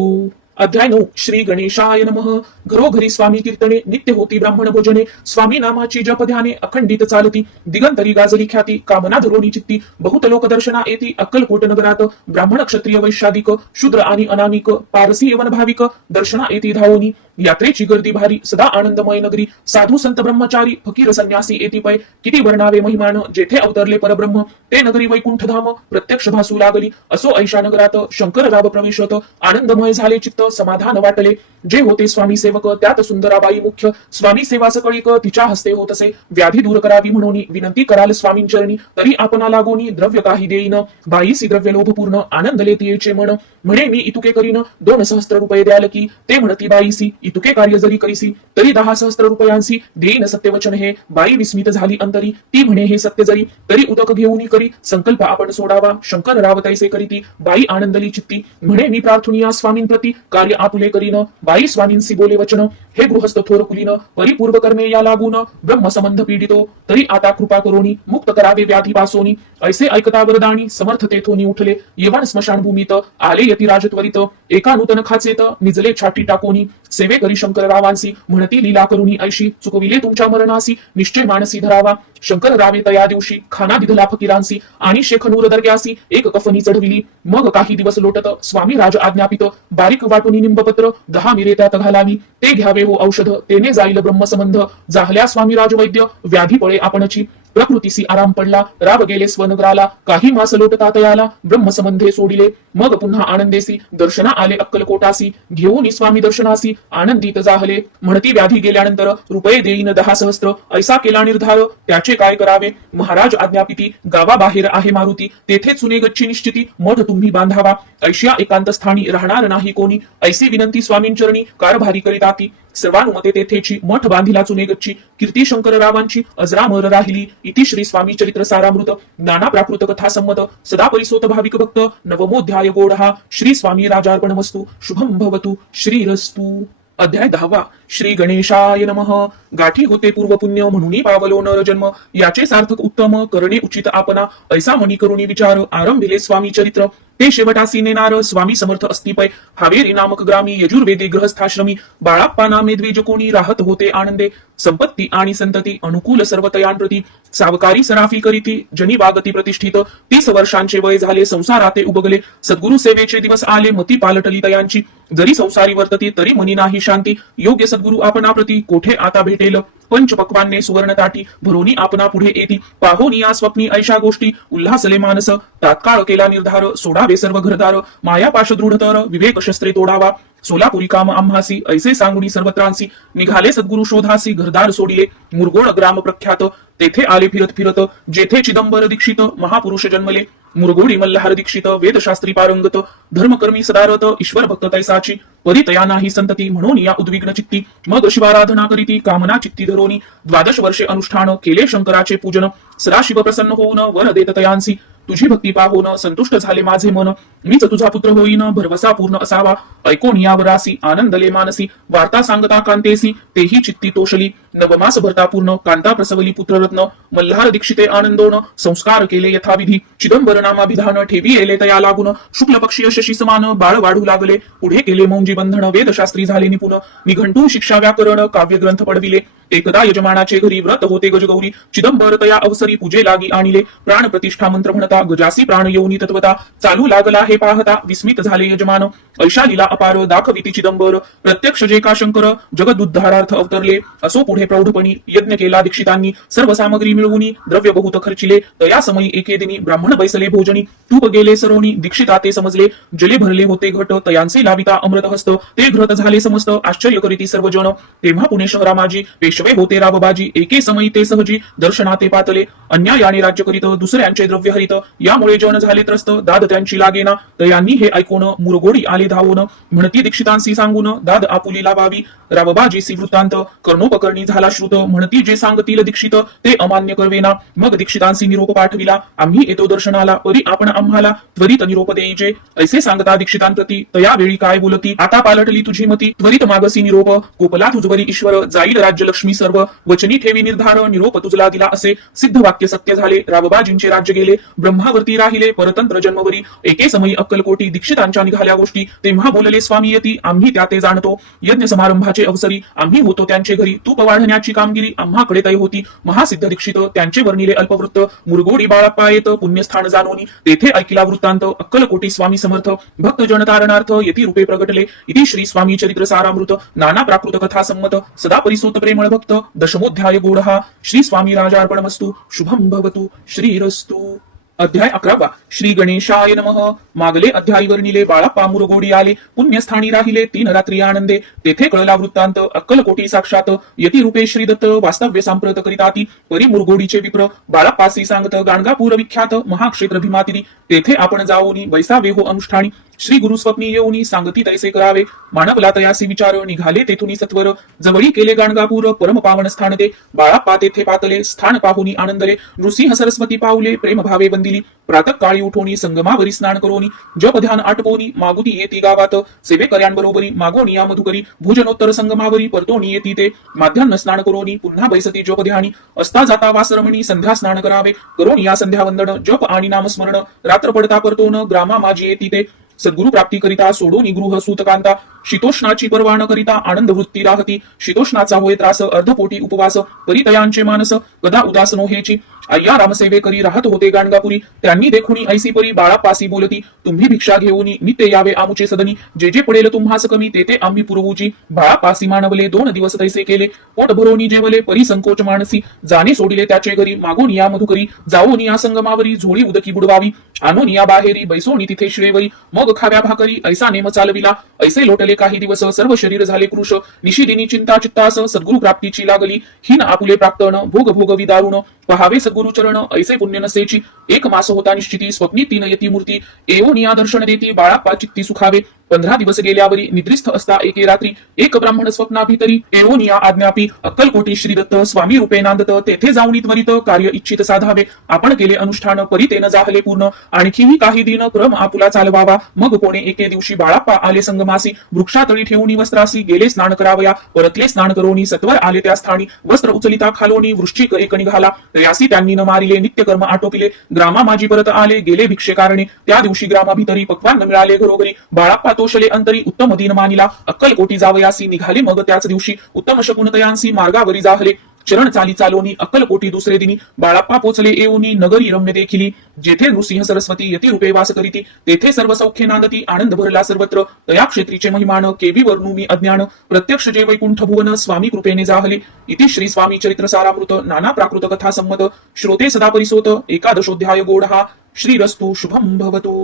अध्याय 9 श्री गणेशाय नमः घरोघरी स्वामी कीर्तने नित्य होती ब्राह्मण भोजने स्वामी नामाची जप ध्याने अखंडित चालती दिगंतरी गाजली ख्याती कामना धरोणी चित्ती बहुत लोक दर्शना येती अक्कलकोट नगरात ब्राह्मण क्षत्रिय वैश्यादिक शूद्र आणि अनामिक पारसी यवन भाविक दर्शना येती धावोनी यात्रेची गर्दी भारी सदा आनंदमय नगरी साधू संत ब्रह्मचारी फकीर संन्यासी येती पै किती वर्णावे महिमान जेथे अवतरले परब्रह्म ते नगरी वैकुंठ धाम प्रत्यक्ष भासू लागली असो ऐशा नगरात शंकर राव प्रवेशत आनंदमय झाले चित्त समाधान वाटले जे होते स्वामी सेवक त्यात सुंदराबाई मुख्य स्वामी सेवा सकळीक तिच्या हस्ते होत असे व्याधी दूर करावी म्हणून विनंती कराल स्वामींचरणी तरी आपणा लागोनी द्रव्य काही देईन बाईसी द्रव्य लोभपूर्ण आनंद लेतीयेचे म्हणे मी इतुके करीन 2 सहस्त्र रुपये द्याल की ते म्हणती बाईसी इतके कार्य जरी करीसी तरी 10 सहस्त्र रुपयांसी देईन सत्यवचन हे. बाई विस्मित झाली अंतरी, ती म्हणे हे सत्य जरी, तरी उदक घेऊन करी संकल्प आपण सोडावा. शंकर राव तैसे करीती, बाई आनंदली चित्ती, म्हणे मी प्रार्थनिया स्वामींप्रती, कार्य आपुले करीन. बाई स्वामींसी बोले वचन, हे गृहस्थ थोर कुलीन, परिपूर्व कर्मे या लागून, ब्रह्मसंबंध पीडितो, तरी आता कृपा करोनी, मुक्त करावे व्याधी पासोनी. ऐसे ऐकता वरदानी, समर्थ तेथोनी उठले, येवण स्मशानभूमीत, आले यतिराज त्वरित, एका नूतन खाचेत, निजले छाटी टाकोनी. सेवे करी शंकर रावांसी, म्हणती लीला करुनी ऐशी, चुकविले तुमच्या मरणासी, निश्चय मानसी धरावा. शंकर रावे तया दिवशी, खाना दिधला फकीरांसी, आणि शेखनूर दर्ग्यासी, एक कफनी चढविली. मग काही दिवस लोटत, स्वामी राज आज्ञापित, बारीक वाटुनी निंबपत्र, 10 मिरे त्यात घालावी, ते घ्यावे हो औषध, तेने जाईल ब्रह्मसंबंध. जाहल्या स्वामी राज वैद्य, व्याधी पळे आपणची, प्रकृतीसी आराम पडला, राव गेले स्वनगराला, काही मास लोटता तयाला, ब्रह्मसंबंधे सोडिले. मग पुन्हा आनंदेसी, दर्शना आले अक्कलकोटासी, घेऊन स्वामी दर्शनासी, आनंदित जाहले. म्हणती व्याधी गेल्यानंतर रुपये देईन 10 सहस्त्र, ऐसा केला निर्धार, त्याचे काय करावे. महाराज आज्ञापिती, गावाबाहेर आहे मारुती, तेथे चुने गच्ची निश्चिती, मठ तुम्ही बांधावा. ऐशिया एकांत स्थानी राहणार नाही कोणी, ऐसी विनंती स्वामींचरणी, कारभारी करीताती. सर्वानुमते तेथेची मठ बांधिला चुने गच्ची, कीर्ती शंकररावांची अजरामर राहिली. इति श्री स्वामी चरित्र सारामृत, नाना प्राकृत कथा संमत, सदा परिसोत भाविक भक्त, नवमोध्याय गोडहा. श्री स्वामी राजार्पणमस्तु, शुभम भवतु, श्रीरस्तु. अध्याय 10. श्री गणेशाय नमः. गाठी होते पूर्व पुण्य, म्हणून पावलो नर जन्म, याचे सार्थक उत्तम, करणे उचित आपणा. ऐसा मनी करुणी विचार, आरंभिले स्वामी चरित्र, ते शेवटासी नेनार. स्वामी समर्थ अस्तिपय, हावेरी नामक ग्रामी, यजुर्वेदी गृहस्थाश्रमी, बाळाप्पा नामे द्विज कोणी, राहत होते आनंदे. संपत्ती आणि संतती, अनुकूल सर्व तयांप्रती, सावकारी सराफी करीती, जनी वागती प्रतिष्ठित. 30 वर्षांचे वय झाले, संसाराते उबगले, सद्गुरु सेवेचे दिवस आले, मती पालटली तयांची. जरी संसारी वर्तती, तरी मनी नाही शांती, योग्य सद्गुरु आपणाप्रती, कोठे आता भेटेल. पंचपक्वाने सुवर्ण ताटी, भरोनी आपणा पुढे येती, पाहोनी या स्वप्नी ऐशा गोष्टी, उल्हासले मानस. तात्काळ केला निर्धार, सोडावे सर्व घरदार, मायापाश दृढतर, विवेक शस्त्रे तोडावा. सोलापुरी काम आम्हासी, ऐसे सांगुनी सर्वत्रांसी, निघाले सद्गुरु शोधासी, घरदार सोडिले. मुरगोड ग्राम प्रख्यात, तेथे आले फिरत फिरत, जेथे चिदंबर दीक्षित, महापुरुष जन्मले. मुरगोडी मल्हार दीक्षित, वेदशास्त्री पारंगत, धर्मकर्मी सदारत, ईश्वर भक्त तैसाची, परितया नाही संतती, म्हणून या उद्विग्न चित्ती. मग शिवाराधना करीती, कामना चित्ती धरोनी, 12 वर्षे अनुष्ठान केले शंकराचे पूजन. सदाशिव प्रसन्न होऊन वर देत तयांसी, तुझी भक्ती पाहून संतुष्ट झाले माझे मन. मीच तुझा पुत्र होईन, भरवसा पूर्ण असावा. ऐकोन यावरासी, आनंदले मानसी, वार्ता सांगता कांतेसी, तेही चित्ती तोषली. नवमास भरता पूर्ण, कांता प्रसवली पुत्ररत्न. मल्हार दीक्षिते आनंदोन, संस्कार केले यथाविधी. चिदंबर नामाभिधान, ठेवी येले तया लागून. शुक्ल पक्षीय शशी समान, बाळ वाढू लागले. पुढे केले मौंजी बंधन, वेदशास्त्री झाले निपुण. निघंटू शिक्षा व्याकरण, काव्यग्रंथ पडविले. एकदा यजमानाचे घरी व्रत होते गजगौरी, चिदंबर तया अवसरी पूजे लागी आणले. प्राण प्रतिष्ठा मंत्र म्हणता, गजासी प्राण येऊनी तत्वता, चालू लागला हे पाहता, विस्मित झाले यजमान. ऐशा लीला अपार, दाखविती चिदंबर, प्रत्यक्ष जे का शंकर, जगदुद्धारार्थ अवतरले. असो पुढे प्रौढपणी, यज्ञ केला दीक्षितांनी, सर्व सामग्री मिळवूनी, द्रव्य बहुत खर्चिले. तया समयी एके दिनी, ब्राह्मण बैसले भोजनी, तूप गेले सरोनी, दीक्षिता ते समजले. जले भरले होते घट, तयांचे लाविता अमृत हस्त, ते घृत झाले समस्त, आश्चर्य करीती सर्वजण. तेव्हा पुणे शहरा माझी, पेशवे होते रावबाजी, एके समयी ते सहजी, दर्शनाते पातले. अन्यायाने राज्य करीत, दुसऱ्यांचे द्रव्य हरित, यामुळे जन झाले त्रस्त, दाद त्यांची लागेना. तयांनी हे ऐकून मुरगोडी आले धावून, म्हणती दीक्षितांसी सांगून, दाद आपुली लावावी. रावबाजीसी वृत्तांत, कर्णोपकर्णी झाला श्रुत, म्हणती जे सांगतील दीक्षित, ते अमान्य करवेना. मग दीक्षितांसी निरोप पाठविला, आम्ही येतो दर्शनाला, परी आपण आम्हाला त्वरित निरोप देईजे. ऐसे सांगता दीक्षितांप्रती, तयावेळी काय बोलती, आता पालटली तुझी मती, त्वरित मागसी निरोप. कोपला तुझवरी ईश्वर, जाईल राज्यलक्ष्मी सर्व. वचनी ठेवी निर्धार, निरोप तुझला दिला असे, सिद्ध वाक्य सत्य झाले. रावबाजींचे राज्य गेले, ब्रह्मावरती राहिले, परतंत्र जन्मवरी. एके समयी अक्कलकोटी, दीक्षितांच्या निघाल्या गोष्टी, तेव्हा बोलले स्वामी यती, आम्ही त्या ते जाणतो. यज्ञ समारंभाचे अवसरी, आम्ही होतो त्यांचे घरी. तूप वाढण्याची कामगिरी आम्हाकडे तय होती. महासिद्ध दीक्षित, त्यांचे वर्णिले अल्पवृत्त. मुरगोडी बाळाप्पा येत, पुण्यस्थान जाणोनी, तेथे ऐकिला वृत्तांत. अक्कलकोटी स्वामी समर्थ, भक्त जन तारणार्थ, यती रूपे प्रगटले. इति श्री स्वामी चरित्र सारामृत, नाना प्राकृत कथा संमत, सदा परिसोत प्रेमळ भक्त. दशमोध्याय गोडहा. श्री स्वामी राजार्पणमस्तु, शुभम भवतु, श्रीरस्तु. अध्याय 11. श्री गणेशाय नमः. मागले अध्यायी वर्णिले, बाळाप्पा मुरगोडी आले, पुण्यस्थानी राहिले 3 रात्री आनंदे. तेथे कळला वृत्तांत, अक्कलकोटी साक्षात, यती रूपे श्रीदत्त, वास्तव्य सांप्रत करिताती. परी मुरगोडीचे विप्र, बाळाप्पासी सांगत, गाणगापूर विख्यात, महाक्षेत्र भीमातिरी. तेथे आपण जाऊनी, बैसावे हो अनुष्ठानी. श्री गुरु स्वप्नी येऊनी सांगती तैसे करावे मानवला तयासी विचार निघाले तेथुनी सत्वर जवळी केले गाणगापूर परम पावन स्थान ते बाळाप्पा तेथे पातले स्थान पाहुनी आनंदले नृसिंह सरस्वती पावले प्रेम भावे वंदिली प्रातः काळी उठोनी संगमावरी स्नान करोनी जप ध्यान आटपोनी मागुती येती गावात सेवेकऱ्यांबरोबरी मागोनी या मधुकरी भोजनोत्तर संगमावरी परतोनी येती ते माध्यान्ह स्नान करोनी पुन्हा बैसती जप ध्यानी असता जाता वासरमणी संध्या स्नान करावे करोनी या संध्या वंदन जप आणि नामस्मरण रात्र पडता परतोन ग्रामा माझी येती ते सद्गुरु प्राप्ती करिता सोडोनी गृह सूतकांता शीतोष्णाची पर्वा न करिता आनंद वृत्ती राहती शीतोष्णाचा होय त्रास अर्धपोटी उपवास परितयांचे मानस कदा उदास नोहेची अय्या रामसेवे करी राहत होते गाणगापुरी त्यांनी देखुनी ऐसी परी बाळापासी बोलती तुम्ही भिक्षा घेऊनी नित्य यावे आमुचे सदनी जे जे पडेल तुम्हास कमी ते आम्ही पुरवूची बाळापासी मानवले 2 दिवस तैसे केले पोट भरोनी जेवले परी संकोच मानसी जाणे सोडिले त्याचे घरी मागून या मधुकरी जाऊन या संगमावरी झोळी उदकी बुडवावी आणून या बाहेरी बैसोनी तिथे श्रेवरी मग खाव्या भाकरी ऐसा नेम चालविला ऐसे लोटले काही दिवस सर्व शरीर झाले कृश निशिदिनी चिंता चित्तास सद्गुरु प्राप्तीची लागली हिन आपुले प्राप्तन भोग भोग विदारुण पहावे सद्गुरु चरण ऐसे पुण्य नसेची 1 मास होता निश्चिती स्वप्नी 3 यती मूर्ती एवोन या दर्शन देती बाळाप्पा चित्ती सुखावे 15 दिवस गेल्यावरी निद्रिस्थ असता एके रात्री एक ब्राह्मण स्वप्नाभितरी एवोन या आज्ञापी अक्कलकोटी श्री दत्त स्वामी रूपे नांदत तेथे जाऊन त्वरित कार्य इच्छित साधावे आपण केले अनुष्ठान परितेन जाहले पूर्ण आणखीही काही दिन क्रम आपुला चालवावा मग कोणे एके दिवशी बाळाप्पा आले संगमासी वृक्षातळी ठेवूनी वस्त्रासी गेले स्नान करावया परतले स्नान करोनी सत्वर आले त्या स्थानी वस्त्र उचलिता खालोनी वृश्चिक एक निघाला यासी त्यांनी न मारिले नित्यकर्म आटोपिले ग्रामा माझी परत आले गेले भिक्षे कारणे त्या दिवशी ग्रामाभितरी पक्वान न मिळाले घरोघरी बाळाप्पा तोषले अंतरी उत्तम दिन मानिला अक्कलकोटी जावयासी निघाले मग त्याच दिवशी उत्तम शकुनतयांसी मार्गावरी जाहले चरण चाली चालोनी अक्कलकोटी दुसरे दिनी बाळाप्पा पोचले येऊनी नगरी रम्य देखिली जेथे नृसिंह सरस्वती यती रूपे वास करीती तेथे सर्व सौख्ये नांदती आनंद भरला सर्वत्र तया क्षेत्रीचे महिमान केवी वर्णू मी अज्ञान प्रत्यक्ष जे वैकुंठ भुवन स्वामी कृपेने जाहले इति श्री स्वामी चरित्र सारामृत नाना प्राकृत कथा संमत श्रोते सदा परिसोत एकादशोध्याय गोडहा श्रीरस्तु शुभम भवतु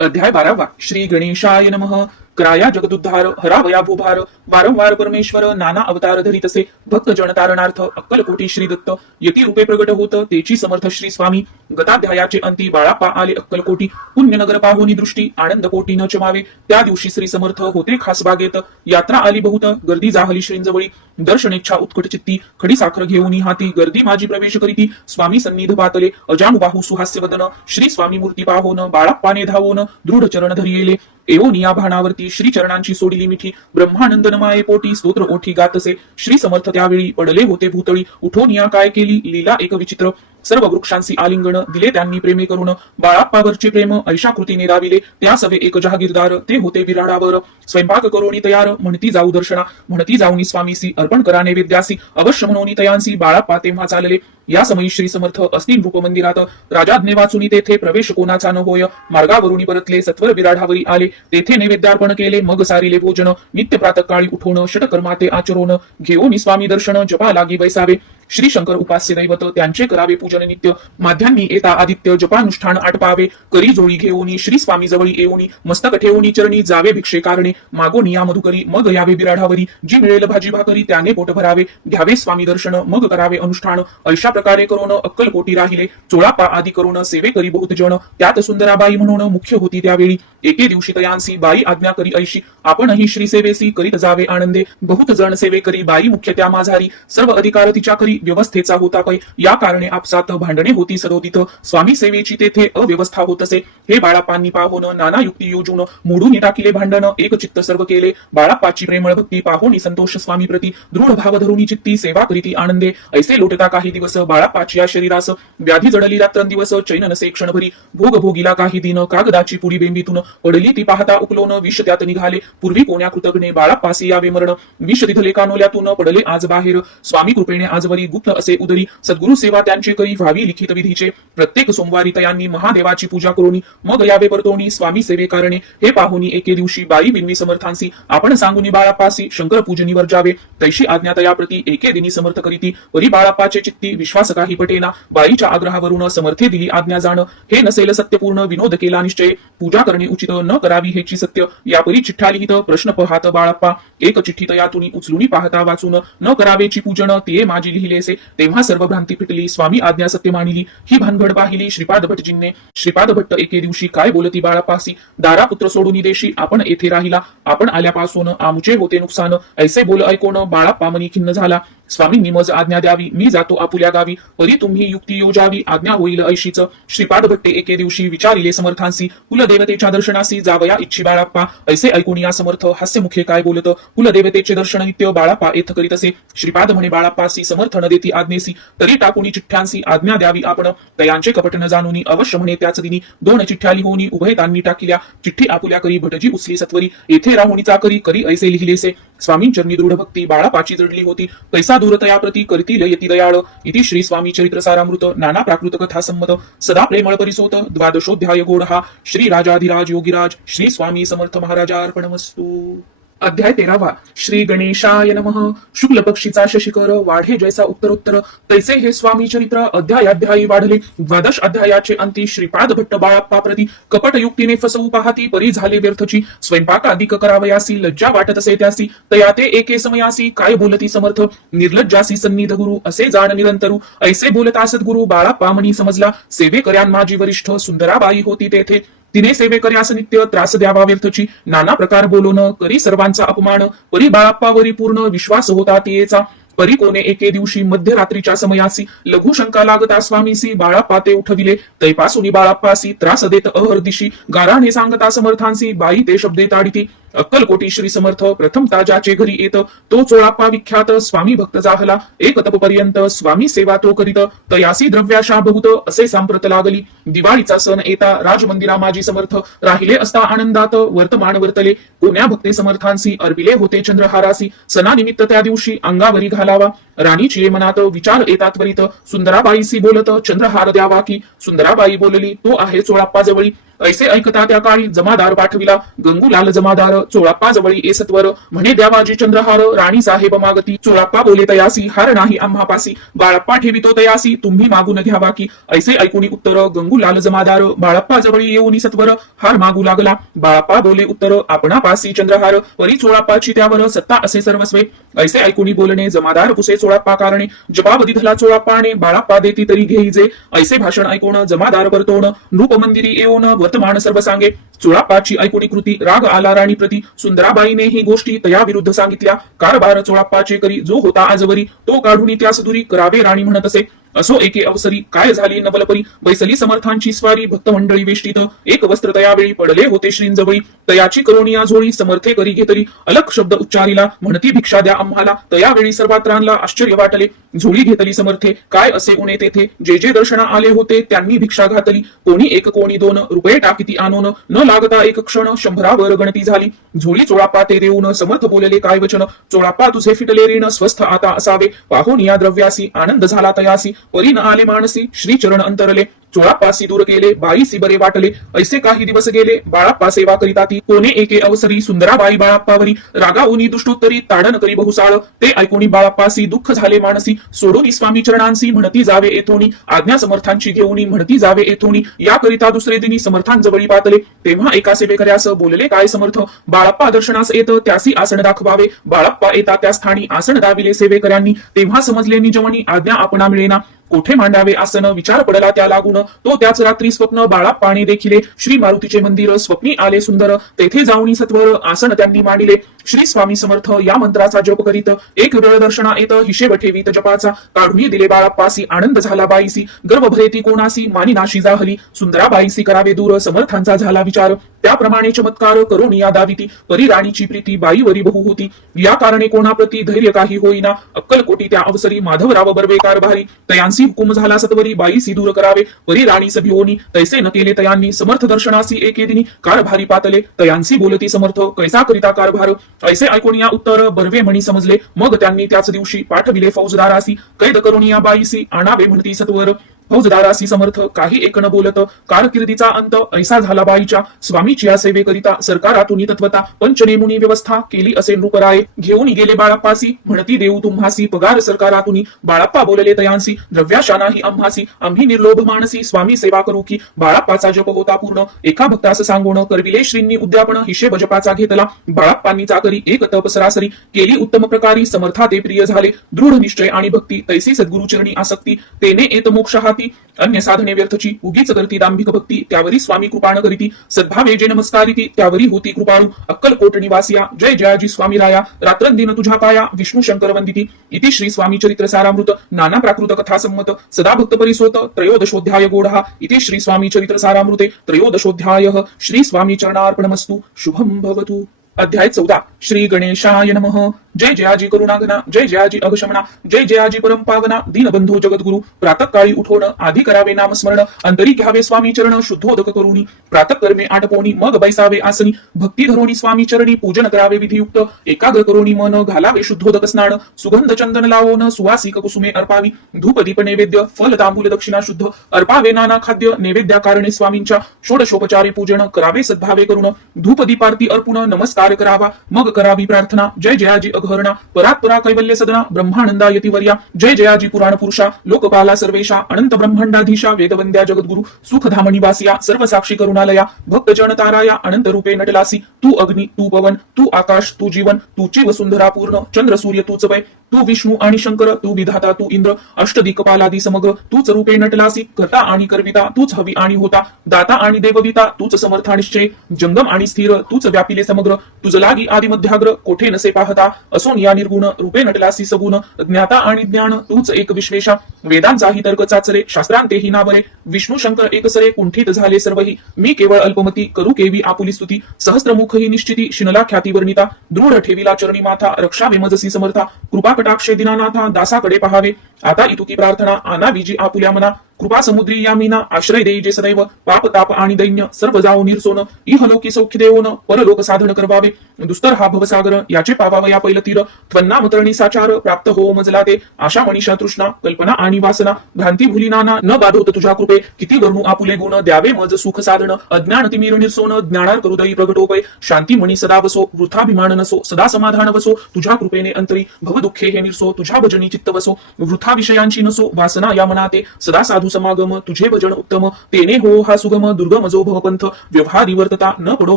अध्याय 12 श्री गणेशाय नमः कराया जगदुद्धार हरावया भूभार वारंवार परमेश्वर नाना अवतार धरितसे भक्त जनतारणार्थ अक्कलकोटी श्री दत्त यती रूपे प्रगट होत तेची समर्थ श्री स्वामी गताध्यायाचे अंती बाळाप्पा आले अक्कलकोटी पुण्यनगर पाहुनी दृष्टी आनंद कोटी न चमावे त्या दिवशी श्री समर्थ होते खास बागेत यात्रा आली बहुत गर्दी जाहली श्रींजवळी दर्शनेच्छा उत्कट चित्ती खडी साखर घेऊनी हाती गर्दी माझी प्रवेश करीती स्वामी सन्निध पातले अजानुबाहू सुहास्य वदन श्री स्वामी मूर्ती पाहोन बाळाप्पाने धावोन दृढ चरण धरियेले एवोन या भानावरती श्री चरणांची सोडिली मिठी ब्रह्मानंद नमाये पोटी स्तोत्र ओठी गातसे श्री समर्थ त्यावेळी पडले होते भूतळी उठून या काय केली लीला एक विचित्र सर्व वृक्षांशी आलिंगण दिले त्यांनी प्रेमे करून बाळाप्पावरचे प्रेम ऐशा कृतीने राविले त्या सवे एक जहागीरदार ते होते विराडावर स्वयंपाक करोनी तयार म्हणती जाऊ दर्शना म्हणती जाऊनी स्वामीसी अर्पण करा नैवेद्यासी अवश्य म्हणून तयांसी बाळाप्पा तेव्हा चालले या समयी श्री समर्थ असतील रूप मंदिरात राजाज्ञे वाचुनी तेथे प्रवेश कोणाचा न होय मार्गावरुनी परतले सत्वर विराडावरी आले तेथे नैवेद्यार्पण केले मग सारिले भोजन नित्य प्रातःकाळी उठवण षटकर्माते आचरोन घेऊन स्वामी दर्शन जपा लागी बैसावे श्री शंकर उपास्य दैवत त्यांचे करावे पूजन नित्य माध्यान्नी येता आदित्य जपानुष्ठान आटपावे करी जोळी घेऊनी श्री स्वामी जवळी येऊनी मस्तक ठेवूनी चरणी जावे भिक्षे कारणे मागोनी या मधुकरी मग यावे बिराडावरी जी मिळेल भाजी भाकरी त्याने पोट भरावे घ्यावे स्वामी दर्शन मग करावे अनुष्ठान अशा प्रकारे करून अक्कलकोटी राहिले चोळापा आदी करून सेवे करी बहुत जण त्यात सुंदराबाई म्हणून मुख्य होती त्यावेळी एके दिवशी तयांसी बाई आज्ञा करी ऐशी आपणही श्री सेवेसी करीत जावे आनंदे बहुत जण सेवे करी बाई मुख्य त्या माझारी सर्व अधिकार तिच्या करी व्यवस्थेचा होता पै या कारणे आपसात भांडणे होती सदोदित स्वामी सेवेची तेथे अव्यवस्था होत असे हे बाळाप्पांनी पाहोन नाना युक्ती योजून मोडून टाकिले भांडण एक चित्त सर्व केले बाळाप्पाची प्रेमळ भक्ती पाहोनी संतोष स्वामी प्रती दृढ भाव धरुनी चित्ती सेवा करीती आनंदे ऐसे लोटता काही दिवस बाळाप्पाची या शरीरास व्याधी जडली रात्रंदिवस चैन नसे क्षणभरी भोग भोगीला काही दिन कागदाची पुडी बेंबीतून पडली ती पाहता उकलोन विष त्यात निघाले पूर्वी कोण्या कृतज्ञे बाळाप्पासी यावे मरण विष तिथले कानोल्यातून पडले आज बाहेर स्वामी कृपेने आजवरी गुप्त असे उदरी सद्गुरु सेवा त्यांची करी व्हावी लिखित विधीचे प्रत्येक सोमवारी तयांनी महादेवाची पूजा करोनी मग यावे परतोनी स्वामी सेवे कारणे हे पाहुनी एके दिवशी बाई विन्वी समर्थांसी आपण सांगुनी बाळाप्पासी शंकर पूजनीवर जावे तैशी आज्ञा तया प्रती एके दिनी समर्थ करीती वरी बाळाप्पाचे चित्ती विश्वास काही पटेना. बाईच्या आग्रहावरून समर्थे दिली आज्ञा जाणं. हे नसेल सत्यपूर्ण विनोद केला निश्चय. पूजा करणे उचित न करावी हेची सत्य. यापरी चिठ्ठा लिहित प्रश्न पाहात बाळप्पा. एक चिठ्ठीत यातून उचलून पाहता वाचून. न करावेची पूजन तिये माझी लिहिलेसे. तेव्हा सर्व भ्रांती फिटली. स्वामी आज्ञा सत्य मानिली. ही भानगड पाहिली श्रीपाद भटजींनी. श्रीपाद भट्ट एके दिवशी काय बोलती बाळापासी. दारा पुत्र सोडून देशी आपण येथे राहिला. आपण आल्यापासून आमुचे होते नुकसान. ऐसे बोल ऐकून बाळाप्पा मनी खिन्न झाला. स्वामींनी मज आज्ञा द्यावी. मी जातो आपुल्या गावी. परी तुम्ही युक्ती योजावी. आज्ञा होईल ऐशीच. श्रीपाद भट्टे एके दिवशी विचारिले समर्थांसी. कुलदेवतेच्या दर्शनासी जावया इच्छी बाळाप्पा. ऐसे ऐकून या समर्थ हास्यमुखे काय बोलत. कुलदेवतेचे दर्शन नित्य बाळाप्पा येथ करीत असे. श्रीपाद म्हणे बाळाप्पासी समर्थ न देती आज्ञेसी. तरी टाकुनी चिठ्ठ्यांसी आज्ञा द्यावी आपण. तयांचे कपट न जाणूनी अवश्य म्हणे त्याच दिनी. 2 चिठ्ठ्या लिहूनी उभयतांनी टाकिल्या. चिठ्ठी आपुल्या करी भटजी उचली सत्वरी. येथे राहुनी चाकरी करी ऐसे लिहिलेसे. स्वामींचरणी दृढ भक्ती बाळापाची जडली होती. कैसा दूर तया प्रती करतील यती दयाळ. इति श्री स्वामी चरित्र सारामृत नाना प्राकृत कथा संमत. सदा प्रेमळ परिसोत द्वादशोध्याय गोड हा. श्री राजाधिराज योगीराज श्री स्वामी समर्थ महाराजार्पणमस्तु. अध्याय 13. श्री गणेशाय नमः. शुक्ल पक्षीचा शशिकर वाढे जैसा उत्तरोत्तर तैसे हे स्वामी चरित्र अध्यायाध्यायी वाढले. 12 अध्यायाचे अंती श्रीपाद भट्ट बाळाप्पा प्रती कपट युक्तीने फसवू पाहती परी झाले व्यर्थची. स्वयंपाकाधिक करावयासी लज्जा वाटत असे त्यासी. तया ते एके समयासी काय बोलती समर्थ. निर्लज्जासी सन्निध गुरु असे जाण निरंतरू. ऐसे बोलता सद्गुरु बाळाप्पा मनी समजला. सेवेकऱ्यां माझी वरिष्ठ सुंदराबाई होती तेथे. तिने सेवेकऱ्यास नित्य त्रास द्यावा व्यर्थची. नाना प्रकार बोलून करी सर्वांचा अपमान. परी बाळाप्पावरी पूर्ण विश्वास होता तियेचा. परी कोणे एके दिवशी मध्यरात्रीच्या समयासी लघु शंका लागता स्वामीसी बाळाप्पा ते उठविले. तैपासून बाळाप्पासी त्रास देत अहर्दिशी गाराने सांगता समर्थांसी बाई ते शब्दे ताडिती. अक्कलकोटी श्री समर्थ प्रथम ताजाचे घरी येत. तो चोळाप्पा विख्यात स्वामी भक्त जाहला. एक तपपर्यंत स्वामी सेवा तो करीत. तयासी द्रव्याशा बहुत असे सांप्रत लागली. दिवाळीचा सण येता राजमंदिरा माजी समर्थ राहिले असता आनंदात वर्तमान वर्तले. कोण्या भक्ते समर्थांसी अर्पिले होते चंद्रहारासी. सणानिमित्त त्या दिवशी अंगावरी घालावा. राणीची मनात विचार येतात त्वरित. सुंदराबाईसी बोलत चंद्रहार द्यावा की. सुंदराबाई बोलली तो आहे चोळाप्पा जवळी. ऐसे ऐकता त्या काळी जमादार पाठविला. गंगूलाल जमादार चोळाप्पा जवळी एसत्वर म्हणे द्यावाजी चंद्रहार. राणी साहेब मागती. चोळाप्पा बोले तयासी हार नाही आम्हापासी. बाळप्पा ठेवितो तयासी तुम्ही मागून घ्यावा की. ऐसे ऐकुनी उत्तर गंगूलाल जमादार बाळप्पा जवळी येऊनी सत्वर हार मागू लागला. बाळप्पा बोले उत्तर आपणापासी चंद्रहार. परी चोळाप्पाची त्यावर सत्ता असे सर्वस्वे. ऐसे ऐकुनी बोलणे जमादार पुसे चोळाप्पा कारणे. जपावधी धला चोळाप्पाने बाळप्पा देती तरी घेईजे. ऐसे भाषण ऐकून जमादार परतोण नृपमंदिरी येऊन वर्तमान सर्व सांगे. चोळाप्पाची ऐकुनी कृती राग आला राणी प्रती. सुंदराबाईने ही गोष्टी तया विरुद्ध सांगितल्या. कारभार चोळाप्पाचे करी जो होता आजवरी तो काढून त्यास दुरी करावे राणी म्हणत असे. असो एके अवसरी काय झाली नवलपरी. बैसली समर्थांची स्वारी भक्त मंडळी वेष्टीत. एक वस्त्र तयावेळी पडले होते श्रींजवळी. तयाची करोनिया झोळी समर्थे करी घेतली. अलग शब्द उच्चारिला म्हणती भिक्षा द्या आम्हाला. तयावेळी सर्वात्रांना आश्चर्य वाटले. झोळी घेतली समर्थे काय असे उणे तेथे. जे जे दर्शना आले होते त्यांनी भिक्षा घातली. कोणी 1 कोणी 2 रुपये टाकीती आणून. न लागता एक क्षण 100वर गणती झाली. झोळी चोळाप्पा ते देऊन समर्थ बोलले काय वचन. चोळाप्पा तुझे फिटले ऋण स्वस्थ आता असावे. पाहून या द्रव्यासी आनंद झाला तयासी. परी न आले मानसी श्रीचरण अंतरले. चोळाप्पासी दूर केले बाईसी बरे वाटले. ऐसे काही दिवस गेले बाळाप्पा सेवा करीता ती. कोणे एके अवसरी सुंदराबाई बाळाप्पावरी रागाऊनी दुष्टोत्तरी ताडण करी बहुसाळ. ते ऐकूनी बाळाप्पासी दुःख झाले मानसी. सोडून स्वामी चरणांसी म्हणती जावे येथोनी. आज्ञा समर्थांची घेऊनी म्हणती जावे येथोनी. याकरिता दुसरे दिनी समर्थांजवळी पातले. तेव्हा एका सेवेकऱ्यास बोलले काय समर्थ. बाळाप्पा दर्शनास येत त्यासी आसन दाखवावे. बाळाप्पा येता त्या स्थानी आसन दाविले सेवेकऱ्यांनी. तेव्हा समजले निजमनी आज्ञा आपणा मिळेना. कोठे मांडावे आसन विचार पडला त्या लागून. तो त्याच रात्री स्वप्न बाळाप्पाने देखिले. श्री मारुतीचे मंदिर स्वप्नी आले सुंदर. तेथे जाऊनी सत्वर आसन त्यांनी मांडिले. श्री स्वामी समर्थ या मंत्राचा जप करीत. एक वेळ दर्शना येत हिशेब ठेवीत जपाचा. काढून दिले बाळाप्पासी आनंद झाला बाईसी. गर्भ भरेती कोणासी मानी नाशी जाहली. सुंदराबाईसी करावे दूर समर्थांचा झाला विचार. त्याप्रमाणे चमत्कार करून या दाविती. परी राणीची प्रीती बाईवरी बहु होती. या कारणे कोणाप्रती धैर्य काही होईना. अक्कलकोटी त्या अवसरी माधवराव बर्वेकार भारी. तयांसी हुकुम झाला सत्वरी बाईसी दूर करावे. परी राणी सभिओनी तैसे न केले तयांनी. समर्थ दर्शनासी एके दिनी कारभारी पातले. तयांसी बोलती समर्थ कैसा करिता कारभार. ऐसे ऐकून या उत्तर बर्वे म्हणी समजले. मग त्यांनी त्याच दिवशी पाठविले फौजदारासी. कैद करून या बाईसी आणावे म्हणती सत्वर. फौजदारासी समर्थ काही एक न बोलत कारकिर्दीचा अंत ऐसा झाला बाईच्या स्वामीची या सेवेकरिता सरकारातून तत्वता पंचनेमुनी व्यवस्था केली असे नृपराये घेऊन गेले बाळाप्पासी म्हणती देऊ तुम्हासी पगार सरकारातून बाळाप्पा बोलले तयांसी द्रव्याशा नाही आम्हासी आम्ही निर्लोभ मानसी स्वामी सेवा करू की बाळाप्पाचा जप होता पूर्ण एका भक्तास सांगून करविले श्रींनी उद्यापन हिशेब जपाचा घेतला बाळाप्पांनी चाकरी एक तप सरासरी केली उत्तम प्रकारी समर्था ते प्रिय झाले दृढ निश्चय आणि भक्ती तैसी सद्गुरुचरणी आसक्ती तेने येत मोक्ष हाती अन्य साधने व्यर्थची उगीच करती दांभिक भक्ती त्यावरी स्वामी कृपा न करीती सद्भावे जे नमस्कारिती त्यावरी होती कृपाळू अक्कलकोट निवासिया जय जयाजी स्वामी राया रात्रंदिन तुझ्या पाया विष्णू शंकर वंदिती इति श्री स्वामी चरित्र सारामृत नाना प्राकृत कथा संमत सदा भक्त परिसोत त्रयोदशोध्याय गोढा इति श्री स्वामी चरित्र सारामृते त्रयोदशोध्याय श्री स्वामी चरणार्पणमस्तु शुभम भवतु अध्याय 14 श्री गणेशाय नमः जय जयाजी करुणाघना जय जयाजी अगशमना जय जयाजी परम पावना दीनबंधू जगद्गुरु प्रातःकाळी उठोन आधी करावे नामस्मरण अंतरी घ्यावे स्वामी चरण शुद्धोदक करुणी प्रातःकर्मे आटपोणी मग बैसावे आसनी भक्ती धरोणी स्वामी चरणी पूजन करावे विधियुक्त एकाग्र करुणी मन घालावे शुद्धोदक स्नान सुगंध चंदन लावोन सुवासिक कुसुमे अर्पावी धूप दीप नैवेद्य फल तांबूल दक्षिणा शुद्ध अर्पावे नाना खाद्य नैवेद्या कारणे स्वामींच्या षोडशोपचारे पूजन करावे सद्भावे करुण धूप दीपारती अर्पुण नमस्कार करावा मग करावी प्रार्थना जय जयाजी अघहरणा परात्परा कैवल्य सदना ब्रह्मानंदा यतिवर्या जय जयाजी पुराण पुरुषा लोकपाला सर्वेशा अनंत ब्रह्मांडाधीशा वेदवंद्या जगद्गुरु सुखधामणी वासिया सर्व साक्षी करुणालया भक्तजन ताराया अनंत रूपे नटलासी तू अग्नी तू पवन तू आकाश तू जीवन तूची वसुंधरा पूर्ण चंद्र सूर्य तूच वै तू विष्णू आणि शंकर तू विधाता तू इंद्र अष्टदिक्पालादी समग्र तूच रूपे नटलासी कर्ता आणि करविता तूच हवी आणि होता दाता आणि देवविता तूच समर्था निश्चय जंगम आणि स्थिर तूच व्यापिले समग्र तुझ लागी आदि मध्याग्र कोठे नसे पाहता असोन या निर्गुण रूपे नटलासी सगुण ज्ञाता आणि ज्ञान तूच एक विश्वेशा वेदांचाही तर्क चाचरे शास्त्रांतेही नावरे विष्णू शंकर एकसरे कुंठित झाले सर्वही मी केवळ अल्पमती करू केवी आपुली स्तुती सहस्त्रमुख ही निश्चिती शिनला ख्याती वर्णिता दृढ ठेविला चरणी माथा रक्षावे मजसी समर्था कृपा कटाक्षे दिनानाथा दासाकडे पहावे आता इतुकी प्रार्थना आना विजी आपुल्या मना कृपा समुद्री यामिना आश्रय देई जे सदैव पाप ताप आणि दैन्य सर्व जाओ निरसोन इहलोकी सौख्य देवोन परलोक साधन करवावे दुस्तर हा भवसागर याचे पावाव या पैल तीर त्वन्ना मतरणी साचार प्राप्त हो मजला ते आशा मनीषा तृष्णा कल्पना आणि वासना भ्रांती भुली नाना न बाधोत तुझ्या कृपे किती वर्णू आपुले गुण द्यावे मज सुख साधन अज्ञान तिमीर निरसोन ज्ञानार करुदयी प्रगटोपय शांती मणी सदा वसो वृथाभिमान नसो सदा समाधान वसो तुझ्या कृपेने अंतरी भव दुःखे हे निरसो तुझ्या भजनी चित्त वसो वृथा विषयांची नसो वासना या मनाते सदा साधू समागम तुझे भजन उत्तम तेने हो हा सुगम दुर्गम जो भवपंथ व्यवहारी वर्तता न पडो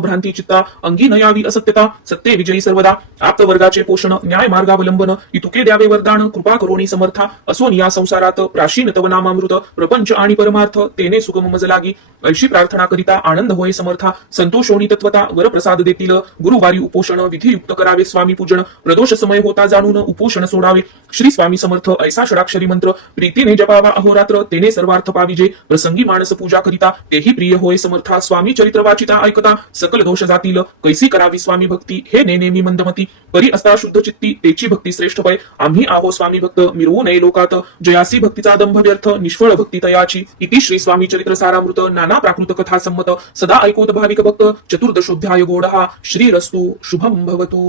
भ्रांती चित्ता अंगी न यावी असत्यता सत्य विजयी सर्वदा आप्त वर्गाचे पोषण न्याय मार्गावलंबन इतुके द्यावे वरदान कृपा करोणी समर्था असोन या संसारात प्राचीन तव नामामृत प्रपंच आणि परमार्थ तेने सुगम मज लागी ऐशी प्रार्थना करिता आनंद होय समर्था संतोषोणी तत्वता वर प्रसाद देतील गुरुवारी उपोषण विधियुक्त करावे स्वामी पूजन प्रदोष समय होता जाणून उपोषण सोडावे श्री स्वामी समर्थ ऐसा षडाक्षरी मंत्र प्रीतीने जपावा अहोरात्र तेने सर्वार्थ पाविजे प्रसंगी मानस पूजा करिता तेही प्रिय होय समर्था स्वामी चरित्र वाचिता ऐकता सकल दोष जातील कैसी करावी स्वामी भक्ती हे नेनेमी मंदमती परी असता शुद्ध चित्ती तेची भक्ती श्रेष्ठ पय आम्ही आहो स्वामी भक्त मिरवू नये लोकात जयासी भक्तीचा दंभ व्यर्थ निष्फळ भक्ती तयाची इति श्री स्वामी चरित्र सारामृत नाना प्राकृत कथा संमत सदा ऐकोत भाविक भक्त चतुर्दशोध्याय गोडहा श्रीरस्तु शुभम भवतु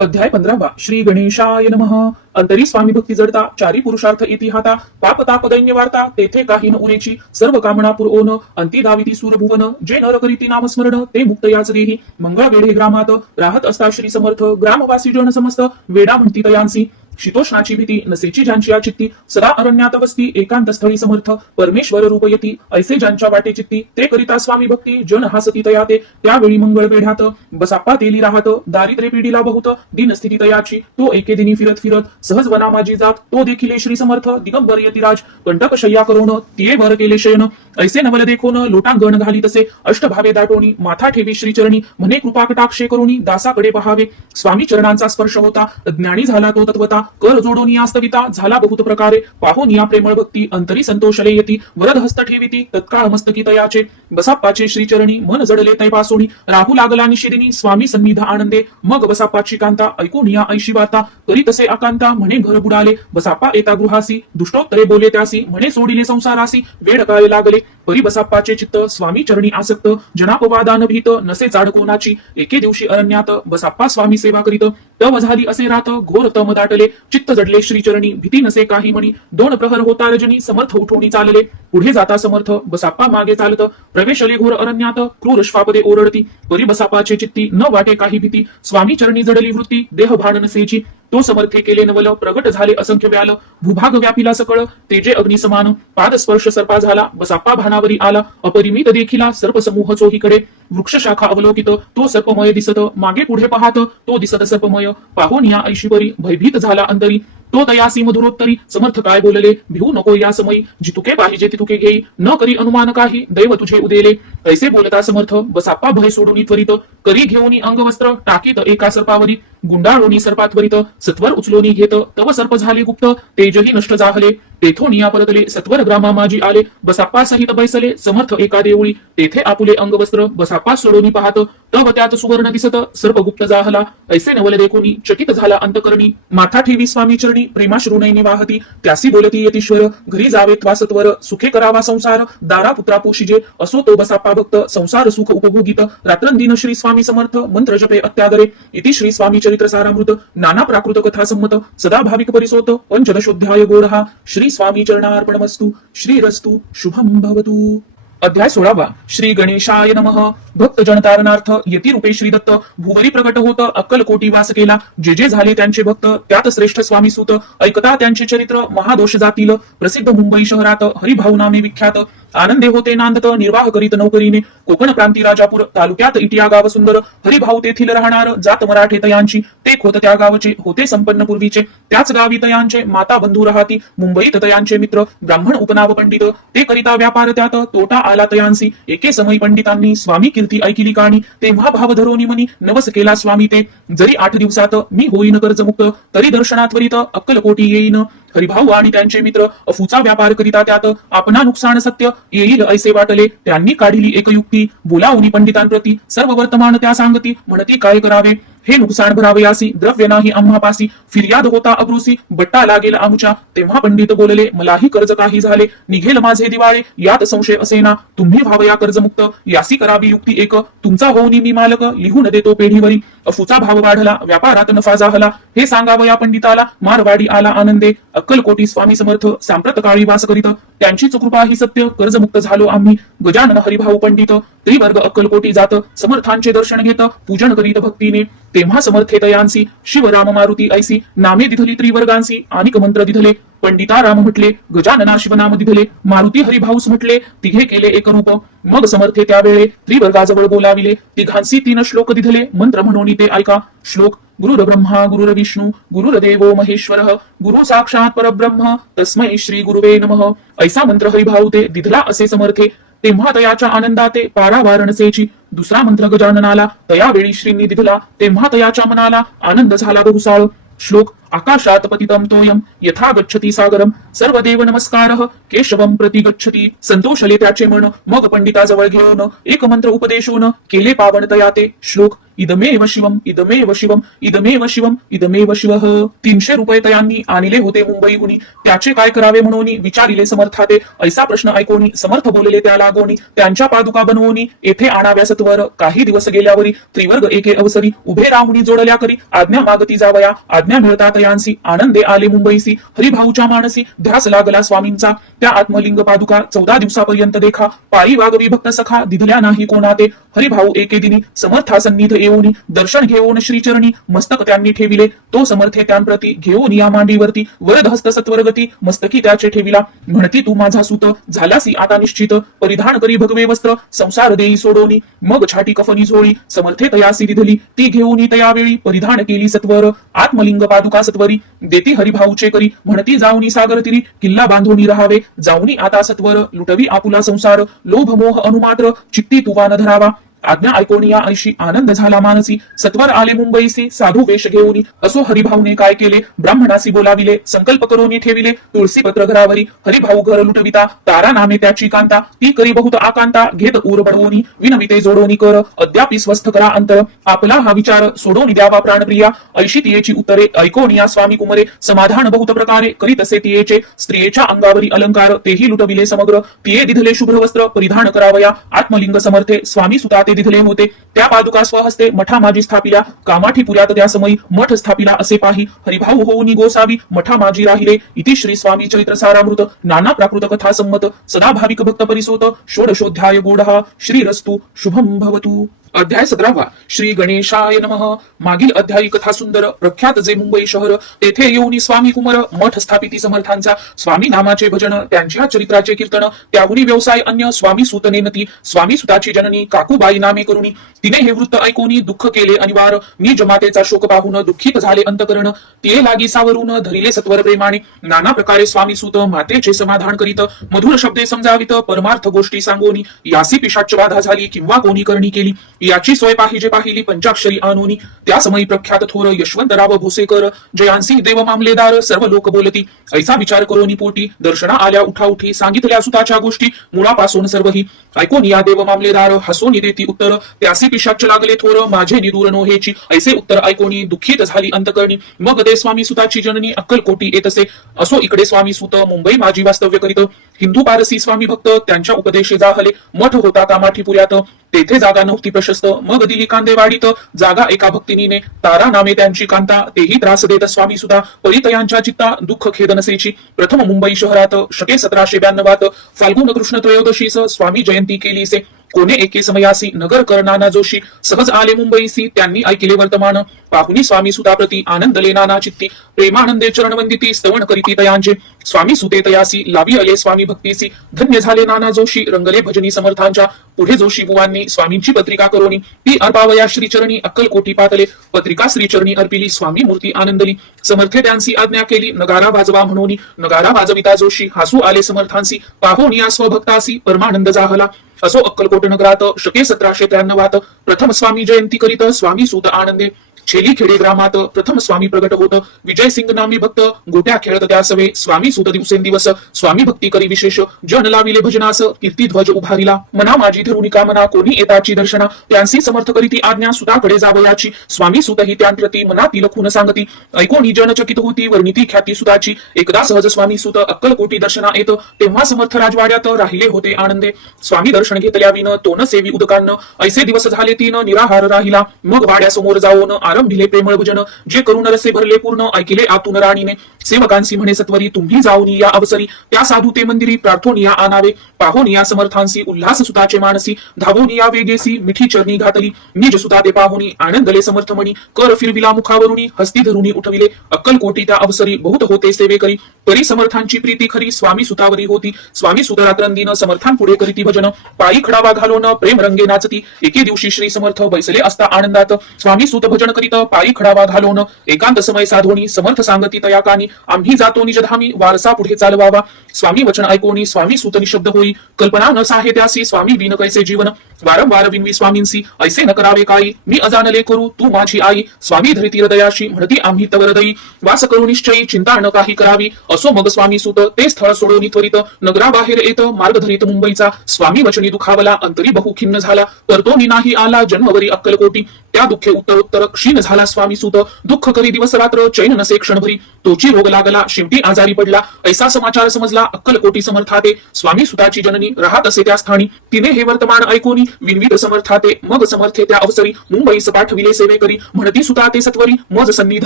अध्याय 15 श्री गणेशाय नमः अंतरी स्वामी भक्ती जडता चारी पुरुषार्थ इतिहाता पाप ताप दैन्य वार्ता तेथे काही न उरेची सर्व कामना पुरवोन अंती दाविती सूरभुवन जे नर करीती नामस्मरण ते मुक्त याच देही मंगळ वेढे ग्रामात राहत असता श्री समर्थ ग्रामवासी जन समस्त वेडा म्हणती तयांसी शीतोष्णाची भीती नसेची ज्यांची या चित्ती सदा अरण्यात वस्ती एकांत स्थळी समर्थ परमेश्वर रूप येती ऐसे ज्यांच्या वाटे चित्ती ते करिता स्वामी भक्ती जन हासती तयाते त्यावेळी मंगळ वेढ्यात बसाप्पा तेली राहत दारिद्र्य पिढीला बहुत दिन स्थिती तयाची तो एके दिनी फिरत फिरत सहज वना माझी जात तो देखिले श्री समर्थ दिगंबर यतिराज कंटक शय्या करून तिये भर केले शयन ऐसे नवल देखोन लोटांगण घाली तसे अष्टभावे दाटोनी माथा ठेवी श्रीचरणी म्हणे कृपा कटाक्षे करुणी दासाकडे पहावे स्वामी चरणांचा स्पर्श होता ज्ञानी झाला तो तत्वता कर जोडून या स्तविता झाला बहुत प्रकारे पाहून या प्रेमळ भक्ती अंतरी संतोषले येती वरद हस्त ठेविती तत्काळ मस्तकी तयाचे बसाप्पाचे श्रीचरणी मन जडले तैपासोनी राहू लागला निशिदिनी स्वामी सन्निध आनंदे मग बसाप्पाची कांता ऐकून या ऐशी वार्ता करी तसे आकांता म्हणे घर बुडाले बसाप्पा येता गृहासी दुष्टोत्तरे बोले त्यासी म्हणे सोडिले संसारासी वेळ काय लागले परी बसाप्पाचे चित्त स्वामी चरणी आसक्त, जनापवादान भीत नसे चाड कोणाची. एके दिवशी अरण्यात बसाप्पा स्वामी सेवा करीत, तव झाली असे रात घोर तम दाटले, चित्त जडले श्रीचरणी, भीती नसे काही म्हणी. 2 प्रहर होता रजनी, समर्थ उठोनी चालले, पुढे जाता समर्थ बसाप्पा मागे चालत. प्रवेशले घोर अरण्यात क्रूर श्वापदे ओरडती, परी बसाप्पाचे चित्ती न वाटे काही भीती. स्वामी चरणी जडली वृत्ती, देह भान नसेची. तो समर्थे केले नवल, प्रगट झाले असंख्य व्याल. भूभाग व्यापिला सकळ, तेजे अग्नि समान. पाद स्पर्श सर्पा झाला, बसाप्पा भानावरी आला. अपरिमित देखिला सर्प समूह चोहीकडे. वृक्ष शाखा अवलोकित, तो सर्पमय दिसत. मागे पुढे पाहत, तो दिसत सर्पमय. पाहून या ऐशीपरी भयभीत झाला अंतरी. तो तयासी मधुरोत्तरी, समर्थ काय बोलले, भिवू नको या समयी. जितुके पाहिजे तितुके घेई, न करी अनुमान काही, दैव तुझे उदेले. ऐसे बोलता समर्थ बसाप्पा भय सोडून त्वरित. करी घेऊनी अंगवस्त्र, टाकीत एका सर्पावरी. गुंडाळोनी सर्पात त्वरित, सत्वर उचलोनी घेत. तव सर्प झाले गुप्त, तेजही नष्ट जाहले. तेथोनिया परतले, सत्वर ग्रामा माजी आले. बसाप्पा सहित बैसले, समर्थ एका देवळी. तेथे आपुले अंगवस्त्र, बसाप्पा सोडोनी पाहत. तव त्यात सुवर्ण दिसत, सर्प गुप्त जाहला. ऐसे नवल देखोनी चकित झाला अंतकरणी. माथा ठेवी स्वामी चरणी, प्रेमाश्रुनयनी वाहती. त्यासी बोलती यतीश्वर, घरी जावे त्वासत्वर. सुखे करावा संसार, दारा पुत्रा पोशिजे. असो तो बसाप्पा भक्त, संसार सुख उपभोगित. रात्रंदिन श्री स्वामी समर्थ, मंत्र जपे अत्यादरे. इति श्री स्वामी चरित्र सारामृत, नाना प्राकृत कथा संमत. सदा भाविक परिसोत, पंचदशोध्याय गोरहा. श्री स्वामी चरणार्पणमस्तु. श्रीरस्तु शुभम भवतु. अध्याय 16. श्री गणेशाय नमः. भक्त जनतारणार्थ यती रूपे श्री दत्त, भुवरी प्रकट होत अक्कलकोटी वास केला. जे जे झाले त्यांचे भक्त, त्यात श्रेष्ठ स्वामी सूत. ऐकता त्यांचे चरित्र महादोष जातील. प्रसिद्ध मुंबई शहरात हरिभाऊ नामे विख्यात. आनंदे होते नांदत, निर्वाह करीत नौकरीने. कोकण प्रांती राजापूर तालुक्यात इटिया गाव सुंदर. हरिभाऊ तेथील राहणार, जात मराठे तयांची. ते खोत त्या गावचे, होते संपन्न पूर्वीचे. त्याच गावी तयांचे माता बंधू राहती. मुंबईत तयांचे मित्र ब्राह्मण उपनाव पंडित. ते करिता व्यापार त्यात तोटा आला तयांसी. एके समयी पंडितांनी स्वामी कीर्ती ऐकिली काणी. तेव्हा भाव धरोनी मनी नवस केला स्वामी ते. जरी 8 दिवसात मी होईन कर्जमुक्त, तरी दर्शनात्वरित अक्कलकोटी येईन. हरिभाऊ आणि त्यांचे मित्र अफूचा व्यापार करिता त्यात. आपणा नुकसान सत्य येईल ऐसे वाटले. त्यांनी काढिली एक युक्ती, बोलावूनी पंडितांप्रती. सर्व वर्तमान त्या सांगती, म्हणती काय करावे. हे नुकसान भरावयासी, द्रव्य नाही आम्हापासी. फिर्याद होता अब्रुसी, बट्टा लागेल आमुच्या. तेव्हा पंडित बोलले, मलाही कर्ज काही झाले. निघेल माझे दिवाळे, यात संशय असेना. तुम्ही व्हावया कर्जमुक्त, यासी करावी युक्ती एक. तुमचा होऊनी मी मालक, लिहून देतो पेढीवरी. अफूचा भाव वाढला, व्यापारात नफा जाहला. हे सांगावया पंडिताला, मारवाडी आला आनंदे. अक्कलकोटी स्वामी समर्थ सांप्रत काळी वास करीत. त्यांची कृपा ही सत्य, कर्जमुक्त झालो आम्ही. गजानन हरिभाऊ पंडित त्रिवर्ग अक्कलकोटी जात. समर्थांचे दर्शन घेत, पूजन करीत भक्तीने. तेव्हा समर्थे तयांसी, शिव राम मारुती ऐसी. नामे दिधली त्रिवर्गांसी, अनिक मंत्र दिधले. पंडिता राम म्हटले, गजानना शिवनाम दिधले. मारुती हरिभाऊस म्हटले, तिघे केले एक रूप. मग समर्थे त्यावेळे त्रिवर्गाजवळ बोलाविले. तिघांसी 3 श्लोक दिधले, मंत्र म्हणून ते ऐका. श्लोक: गुरुर ब्रह्मा गुरुर्विष्णू गुरुर्देवो महेश्वरः गुरु साक्षात परब्रह्म तस्मै श्री गुरुवे नमः. ऐसा मंत्र हरिभाऊ ते दिधला असे समर्थे. तेव्हा तयाच्या आनंदाते पारावार नसेची. दुसरा मंत्र गजाननाला तयावेळी श्रींनी दिधला. तेव्हा तयाच्या मनाला आनंद झाला बहुसाळ. श्लोक: आकाशात पतितम तोयम यथा गच्छति सागरम सर्वदेव नमस्कारः केशवम प्रति गच्छति. संतोषले त्याचे मन, मग पंडिताजवळ घेऊन एक मंत्र उपदेशून केले पावन तयाते. श्लोक: इदमेव शिवम इदमेव शिवम इदमेव शिवम इदमेव शिवः. 300 रुपये तयांनी आणले होते मुंबईहुनी. त्याचे काय करावे म्हणून विचारिले समर्थाते. ऐसा प्रश्न ऐकोनी समर्थ बोलले त्या लागोनी. त्यांच्या पादुका बनवूनी येथे आणाव्या सत्वर. काही दिवस गेल्यावरी त्रिवर्ग एके अवसरी उभे राहुनी जोडल्या करी. आज्ञा मागती जावया, आज्ञा मिळता तयांसी. आनंदे आले मुंबईसी, हरिभाऊच्या मानसी. ध्यास लागला स्वामींचा. त्या आत्मलिंग पादुका 14 दिवसापर्यंत देखा. पायी वागवी भक्त सखा, दिधल्या नाही कोणाते. हरिभाऊ एके दिनी समर्थासन्निध येऊनी दर्शन घेऊन श्रीचरणी मस्तक त्यांनी ठेविले. तो समर्थे त्यांप्रती घेऊन या मांडीवरती वरदहस्त सत्वरगती मस्तकी त्याचे ठेविला. म्हणती, तू माझा सूत झालासी आता निश्चित. परिधान करी भगवे वस्त्र, संसार देई सोडोनी. मग छाटी कफनी झोळी समर्थे तयासी दिधली. ती घेऊन तयावेळी परिधान केली सत्वर. आत्मलिंग पादुका सत्वरी देती हरिभाऊचे करी. म्हणती, जाऊनी सागर तिरी किल्ला बांधूनी राहावे. जाऊनी आता सत्वर लुटवी आपुला संसार. लोभ मोह अनुमात्र चित्ती तुवा न धरावा. आज्ञा ऐकून या ऐशी आनंद झाला मानसी. सत्वर आले मुंबईसी साधू वेश घेऊनी. असो हरिभाऊने काय केले, ब्राह्मणासी बोलाविले. संकल्प करून ठेविले तुळसी पत्र घरावरी. हरिभाऊ घर लुटविता तारा नामे त्याची कांता. ती करी बहुत आकांता घेत उर बडवोनी. विनविते जोडोनी कर अद्यापि स्वस्थ करा अंतर. आपला हा विचार सोडून द्यावा प्राणप्रिया. ऐशी तियेची उत्तरे ऐकून या स्वामी कुमरे. समाधान बहुत प्रकारे करीत असे तियेचे. स्त्रियेच्या अंगावरी अलंकार तेही लुटविले समग्र. तिये दिधले शुभ्र वस्त्र परिधान करावया. आत्मलिंग समर्थे स्वामी सुता ते दिधले होते. त्या पादुका स्वहस्ते मठा माझी स्थापिल्या. कामाठी पुऱ्यात त्या समयी मठ स्थापिला असे पाही. हरिभाऊ होऊनी गोसावी मठा माझी राहिले. इति श्री स्वामी चरित्र सारामृत नाना प्राकृत कथा संमत सदा भाविक भक्त परिसोत षोडशोध्याय गूढः श्रीरस्तु शुभम भवतु. अध्याय 17 श्री गणेशाय नमः. मागील अध्यायी कथा सुंदर. प्रख्यात जे मुंबई शहर तेथे येऊनी स्वामी कुमार मठ स्थापिती समर्थांचा. स्वामी नामाचे भजन त्यांच्या चरित्राचे कीर्तन. त्याहुनी व्यवसाय अन्य स्वामी सुत नेनती. स्वामी सुताची जननी काकूबाई नामे करुणी. तिने हे वृत्त ऐकूनी दुःख केले अनिवार. मी जमातेचा शोक पाहून दुःखित झाले अंतकरण. तिये लागी सावरून धरिले सत्वर प्रेमाने. नाना प्रकारे स्वामी सुत मातेचे समाधान करीत. मधुर शब्दे समजावित परमार्थ गोष्टी सांगोनी. यासी पिशाच बाधा झाली किंवा कोणी करणी केली. याची सोय पाहिली पंचाक्षरी आणोनी. त्या समयी प्रख्यात थोर यशवंतराव भोसेकर जयांसिंह देव मामलेदार सर्व लोक बोलती. ऐसा विचार करोनी पोटी दर्शना आल्या उठाउठी. सांगितल्या सुताच्या गोष्टी मुळापासून सर्वही. ऐकून या देव मामलेदार हसोनी देती उत्तर. त्यासी पिशाच लागले थोर माझे निदूर नोहेची. ऐसे उत्तर ऐकोनी दुःखित झाली अंतकरणी. मग ते स्वामी सुताची जननी अक्कलकोटी येत असे. असो इकडे स्वामी सुत मुंबई माझी वास्तव्य करीत. हिंदू पारसी स्वामी भक्त त्यांच्या उपदेशे जाहले. मठ होता कामाठी पुऱ्यात तेथे जागा नव्हती प्रशस्त. मग दिली कांदेवाडीत जागा एका भक्तिनीने. तारा नामे त्यांची कांता. तेही त्रास देत स्वामी सुद्धा परितयांच्या चित्ता दुःख खेद नसेची. प्रथम मुंबई शहरात शके 1792 फाल्गुन कृष्ण त्रयोदशीस स्वामी जयंती केलीसे. कोणे एके समयासी नगर नाना जोशी सहज आले मुंबईसी. त्यांनी ऐकिले वर्तमान. पाहुनी स्वामी सुताप्रती आनंदले नाना चित्ती. प्रेमानंदे चरणवंदिती स्तवन करीती तयांचे. स्वामी सुते तयासी लावी अले स्वामी भक्तीसी. धन्य झाले नाना जोशी रंगले भजनी समर्थांच्या. पुढे जोशी बुवांनी स्वामींची पत्रिका करोनी. ती अर्पावया श्रीचरणी अक्कलकोटी पातले. पत्रिका श्रीचरणी अर्पिली स्वामी मूर्ती आनंदली. समर्थे त्यांची आज्ञा केली नगारा वाजवा म्हणून. नगारा वाजविता जोशी हसू आले समर्थांसी. पाहोन या स्वभक्तासी परमानंद जाहला. असो अक्कलकोट नगरात शके 1793 प्रथम स्वामी जयंती करीत स्वामी सुत आनंदे. छेली खेडे ग्रामात प्रथम स्वामी प्रगट होत. विजयसिंग नामी भक्त गोट्या खेळत त्या सवे. स्वामी सुत दिवसेंदिवस स्वामी भक्ती करी विशेष. जन लाविले भजनास कीर्ती ध्वज उभारिला. मना माझी धरुणी कामना कोणी येताची दर्शना. त्यांसी समर्थ करीती आज्ञा सुताकडे जावयाची. स्वामी सुत ही त्यांप्रती मनातील खून सांगती. ऐकोनी जन चकित होती वर्णिती ख्याती सुताची. एकदा सहज स्वामी सुत अक्कलकोटी दर्शना येत. तेव्हा समर्थ राजवाड्यात राहिले होते आनंदे. स्वामी दर्शन घेतल्या विन तोन सेवी उदकान्न. ऐसे दिवस झाले 3 निराहार राहिला. मग वाड्यासमोर जाऊन आरंभिले प्रेमळ भजन. जे करून रसे भरले पूर्ण ऐकिले आतून राणीने. सेवकांसी म्हणे सत्वरी तुम्ही जाऊन या अवसरी. त्या साधू ते मंदिरी प्रार्थोन या आनावे. पाहोन या समर्थांसी उल्हास सुताचे मानसी. धावून या वेगेसी मिठी चरणी घातली. निज सुता ते पाहुनी आनंदले समर्थमणी. कर फिरविला मुखावरुनी हस्ती धरुनी उठविले. अक्कलकोटी त्या अवसरी बहुत होते सेवे करी. परी समर्थांची प्रीती खरी स्वामी सुतावरी होती. स्वामी सुत रात्रंदिन समर्थांपुढे करीती भजन. पायी खडावा घालून प्रेम रंगे नाचती. एके दिवशी श्री समर्थ बैसले असता आनंदात. स्वामी सुत भजन करीत पायी खडावा घालून एकांत समय साधोनी. समर्थ सांगती तया कानी आम्ही जातो निजधामी वारसा पुढे चालवावा. स्वामी वचन ऐकोनी स्वामी सुत निशब्द होई. कल्पना न साहे त्यासी स्वामी बिन कैसे जीवन. वारंवार विनवी स्वामींसी ऐसे न करावे काही. मी अजानले करू तू माझी आई. स्वामी धरिती हृदयाशी म्हणती आम्ही तव हृदयी. वास करू निश्चयी चिंता न काही करावी. असो मग स्वामी सुत ते स्थळ सोडून त्वरित. नगराबाहेर येत मार्ग धरित मुंबईचा. स्वामी वचनी दुखावला अंतरी बहु खिन्न झाला. परतोनी नाही आला जन्मवरी अक्कलकोटी. त्या दुःखे उत्तरोत्तर क्षीण झाला स्वामी सुत. दुःख करी दिवस रात्र चैन नसे क्षणभरी. तोची रोग लागला शेवटी आजारी पडला. ऐसा समाचार समजला अक्कलकोटी समर्थाते. स्वामी सुताची जननी राहत असे त्या स्थानी. तिने हे वर्तमान ऐकोनी विनवित समर्थाते. मग समर्थे त्या अवसरी मुंबईस पाठविले सेवे करी. म्हणती सुताते सत्वरी मज सन्निध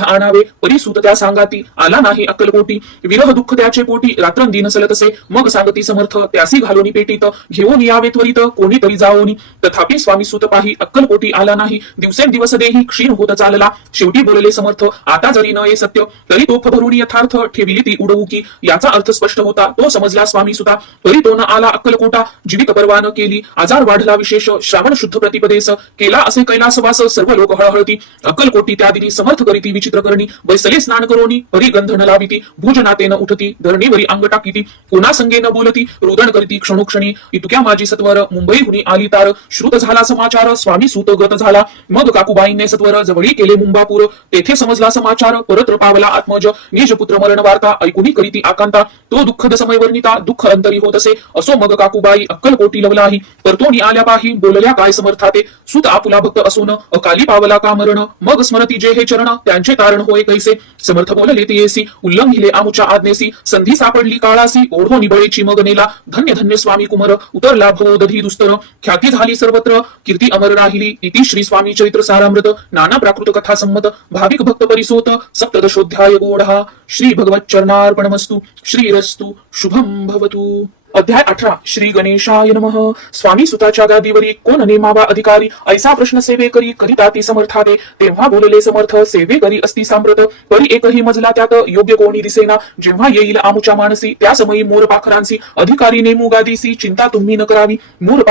आणावे. परी सुत त्या सांगाती आला नाही अक्कलकोटी. विरह दुःख त्याचे पोटी रात्रंदिन सलत असे. मग सांगती समर्थ त्यासी घालोनी पेटीत. घेऊन यावे त्वरित कोणीतरी जाओनी. तथापि स्वामी सुत पाही अक्कलकोटी आला नाही. दिवसेंदिवस देही क्षीण होत चालला. शेवटी बोलले समर्थ आता जरी न ये सत्य तरी तो भरून यथार्थ ठेविली ती उडवुकी. याचा अर्थ स्पष्ट होता तो समजला स्वामी सुता. तरी तो न आला अक्कलकोटा. जीवित परवा न केली आजार वाढला विशेष. श्रावण शुद्ध प्रतिपदेस केला असे कैलासवास. सर्व लोक हळहळती. अक्कलकोटी त्या दिनी समर्थ करीती विचित्र करणी. बैसले स्नान करोनी परी गंध न लाविती. भोजनाते न उठती धरणीवरी अंग टाकीती कोणा संगे न बोलती रोदन करीती क्षणोक्षणी इतक्या माझी सत्वर मुंबईहुनी आली तार श्रुत झाला समाचार स्वामी सूत गत झाला मग काकूबाईंने सत्वर जवळी केले मुंबापूर तेथे समजला समाचार परत पावला आत्मज निज पुत्र मरण वार्ता ऐकुनी करीती आकांता तो दुःखद समय वर्णिता दुःख अंतरी होत असे असो मग काकूबाई अक्कलकोटी लवलाही परतोनी आल्या पाही बोलल्या काय समर्थाते सुत आपुला भक्त असून अकाली पावला का मरण मग स्मरती जे हे चरण त्यांचे कारण होय कैसे समर्थ बोलले ते येसी उल्लंघिले आमुच्या आज्ञेसी संधी सापडली काळासी ओढो निबळेची मग नेला धन्य धन्य स्वामी कुमर उतरला भवदधी दुस्तर ख्याती झाली सर्वत्र कीर्ती अमर राहिली इति श्री स्वामी चरित्र सारामृत नाना प्राकृत कथा संमत भाविक भक्त परिसोत सप्तदशोध्याय गोढा श्री भगवत चरणार्पणमस्तु श्रीरस्तु शुभम भवतु अध्याय 18 श्री गणेशाय नमः स्वामी सुताच्या गादीवरी कोण नेमावा अधिकारी ऐसा प्रश्न सेवेकरी करिता ती समर्थावे तेव्हा बोलले समर्थ सेवेकरी असती सांप्रत परी एकही मजला त्यात योग्य कोणी दिसेना जेव्हा येईल आमुच्या मानसी त्या समयी मोर पाखरांसी अधिकारी नेमू गादीसी चिंता तुम्ही न करावी मोर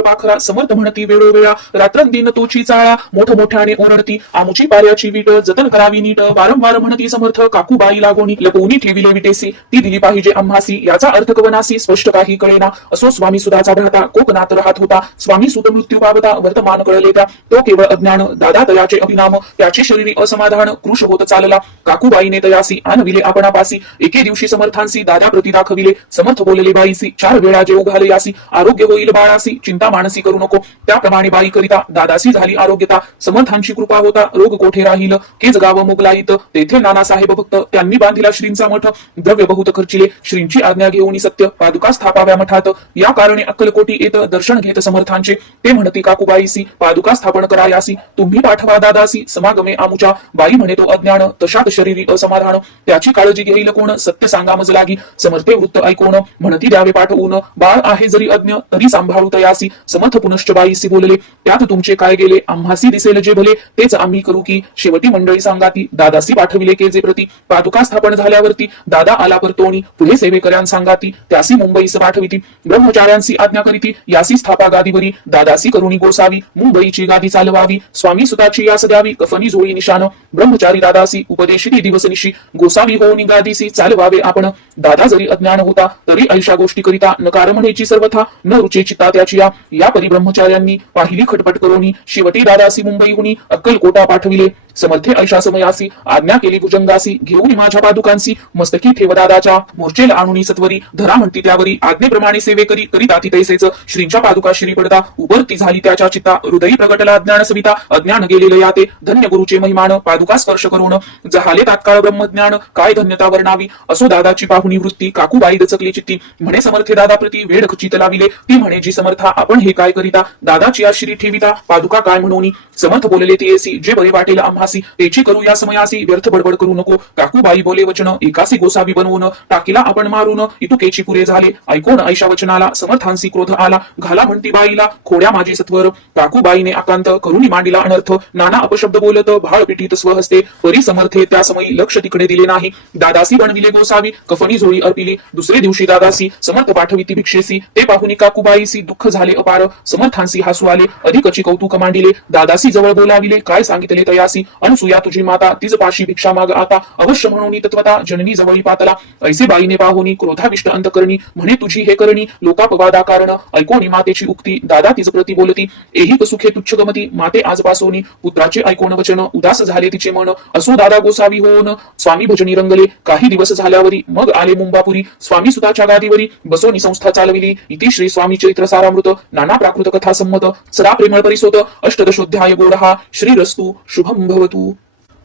पाखरा समर्थ म्हणती वेळोवेळा रात्रंदिन तोची चाळा मोठमोठ्याने ओरडती आमुची पाऱ्याची वीट जतन करावी नीट वारंवार म्हणती समर्थ काकूबाई लागोनी लपवूनी ठेविले विटेसी ती दिली पाहिजे आम्हासी याचा अर्थ कवनासी काही कळेना असो स्वामी सुधाचा भ्राता कोकणात राहत होता स्वामी सुत मृत्यू पावता वर्तमान कळले त्या तो केवळ अज्ञान दादा तयाचे अभिनाम त्याचे शरीरी असमाधान कृश होत चालला काकूबाईने तयासी आणविले आपणापासी एके दिवशी समर्थांसी दादा प्रति दाखविले समर्थ बोलले बाईसी 4 वेळा जेव घाले यासी आरोग्य होईल बाळासी चिंता मानसी करू नको त्याप्रमाणे बाई करिता दादासी झाली आरोग्यता समर्थांची कृपा होता रोग कोठे राहील केज गाव मुगलाईत तेथे नानासाहेब भक्त त्यांनी बांधिला श्रींचा मठ द्रव्य बहुत खर्चिले श्रींची आज्ञा घेऊन सत्य पादुका स्थापाव्या मठात या कारणे अक्कलकोटी येत दर्शन घेत समर्थांचे ते म्हणती काकूबाईसी पादुका स्थापन करायासी तुम्ही पाठवा दादासी समागमे आमुच्या बाई म्हणे तो अज्ञान तशात शरीरी असमाधान त्याची काळजी घेईल कोण सत्य सांगा मज लागी समर्थे वृत्त ऐकून म्हणती द्यावे पाठवून बाळ आहे जरी अज्ञ तरी सांभाळू तयासी समर्थ पुनश्च बाईसी बोलले त्यात तुमचे काय गेले आम्हासी दिसेल जे भले तेच आम्ही करू की शेवटी मंडळी सांगाती दादासी पाठविले के जे प्रती पादुका स्थापन झाल्यावरती दादा आला परतोणी पुढे सेवेकऱ्यां सांगाती त्यासी मुंबईस पाठविती ब्रह्मचार्यांसी आज्ञा करीती यासी स्थापा गादीवरी दादासी करुणी गोसावी मुंबईची गादी चालवावी स्वामी सुताची यास द्यावी कफनी झोळी निशान ब्रह्मचारी दादासी उपदेशिती दिवसनिशी गोसावी होऊन गादीसी चालवावे आपण दादा जरी अज्ञान होता तरी ऐशा गोष्टी करिता नकार म्हणेची सर्वथा न रुचे चित्ता त्याची या परी ब्रह्मचार्यांनी पाहिली खटपट करुणी शेवटी दादासी मुंबईहुनी अक्कलकोटा पाठविले समर्थे ऐशा समयासी आज्ञा केली भुजंगासी घेऊन माझ्या पादुकांसी मस्तकी ठेव दादाच्या मोर्चेल आणुनी सत्वरी धरा म्हणती त्यावरी आज्ञेप्रमाणे सेवेकरी करीता ती तैसेच श्रींच्या पादुका शिरी पडता उबरती झाली त्याच्या चित्ता हृदयी प्रगटला अज्ञान सविता अज्ञान गेलेलं याते धन्य गुरुचे महिमान पादुका स्पर्श करून जहाले तात्काळ ब्रह्मज्ञान काय धन्यता वर्णावी असो दादाची पाहुणी वृत्ती काकूबाई दचकली चित्ती म्हणे समर्थे दादा प्रती वेड खचित लाविले ती म्हणे जी समर्था आपण हे काय करिता दादाची या शिरी ठेविता पादुका काय म्हणून समर्थ बोलले ते येसी जे बरे वाटेल आम्हासी तेची करू या समयासी व्यर्थ बडबड करू नको काकूबाई बोले वचन एकासी गोसावी बनवून टाकीला आपण मारून इतुकेची पुरे झाले ऐकून ऐशा वचनाला समर्थांसी क्रोध आला घाला म्हणती बाईला खोड्या माझे सत्वर काकूबाईने आकांत करुणी मांडिला अनर्थ नाना अपशब्द बोलत भाळ पिटीत स्वहस्ते परी समर्थे त्या समयी लक्ष तिकडे दिले नाही दादासी बनविले गोसावी कफनी झोळी अर्पिली दुसरे दिवशी दादासी समर्थ पाठविती भिक्षेसी ते पाहुनी काकूबाईसी दुःख झाले अपार समर्थांसी हसू आले अधिकची कौतुक मांडिले दादासी जवळ बोलाविले काय सांगितले तयासी अनुसूया तुझी माता तिज पाशी भिक्षा माग आता अवश्य म्हणून तत्वता जननी जवळी पातला ऐसे बाईने पाहुनी क्रोधाविष्ट अंतकरणी म्हणे तुझी हे करणी लोकापवादा कारण ऐकोनी मातेची उक्ती दादा तिज प्रती बोलती एही सुखे तुच्छ गमती माते आजपासोनी पुत्राचे ऐकोन वचन उदास झाले तिचे मन असो दादा गोसावी होऊन स्वामी भजनी रंगले काही दिवस झाल्यावरी मग आले मुंबापुरी स्वामी सुताच्या गादीवरी बसोनी संस्था चालविली इति श्री स्वामी चरित्र सारामृत नाना प्राकृत कथा संमत सरा प्रेमळ परिसोत अष्टदशोध्याय गोढा श्रीरस्तु शुभम भवतु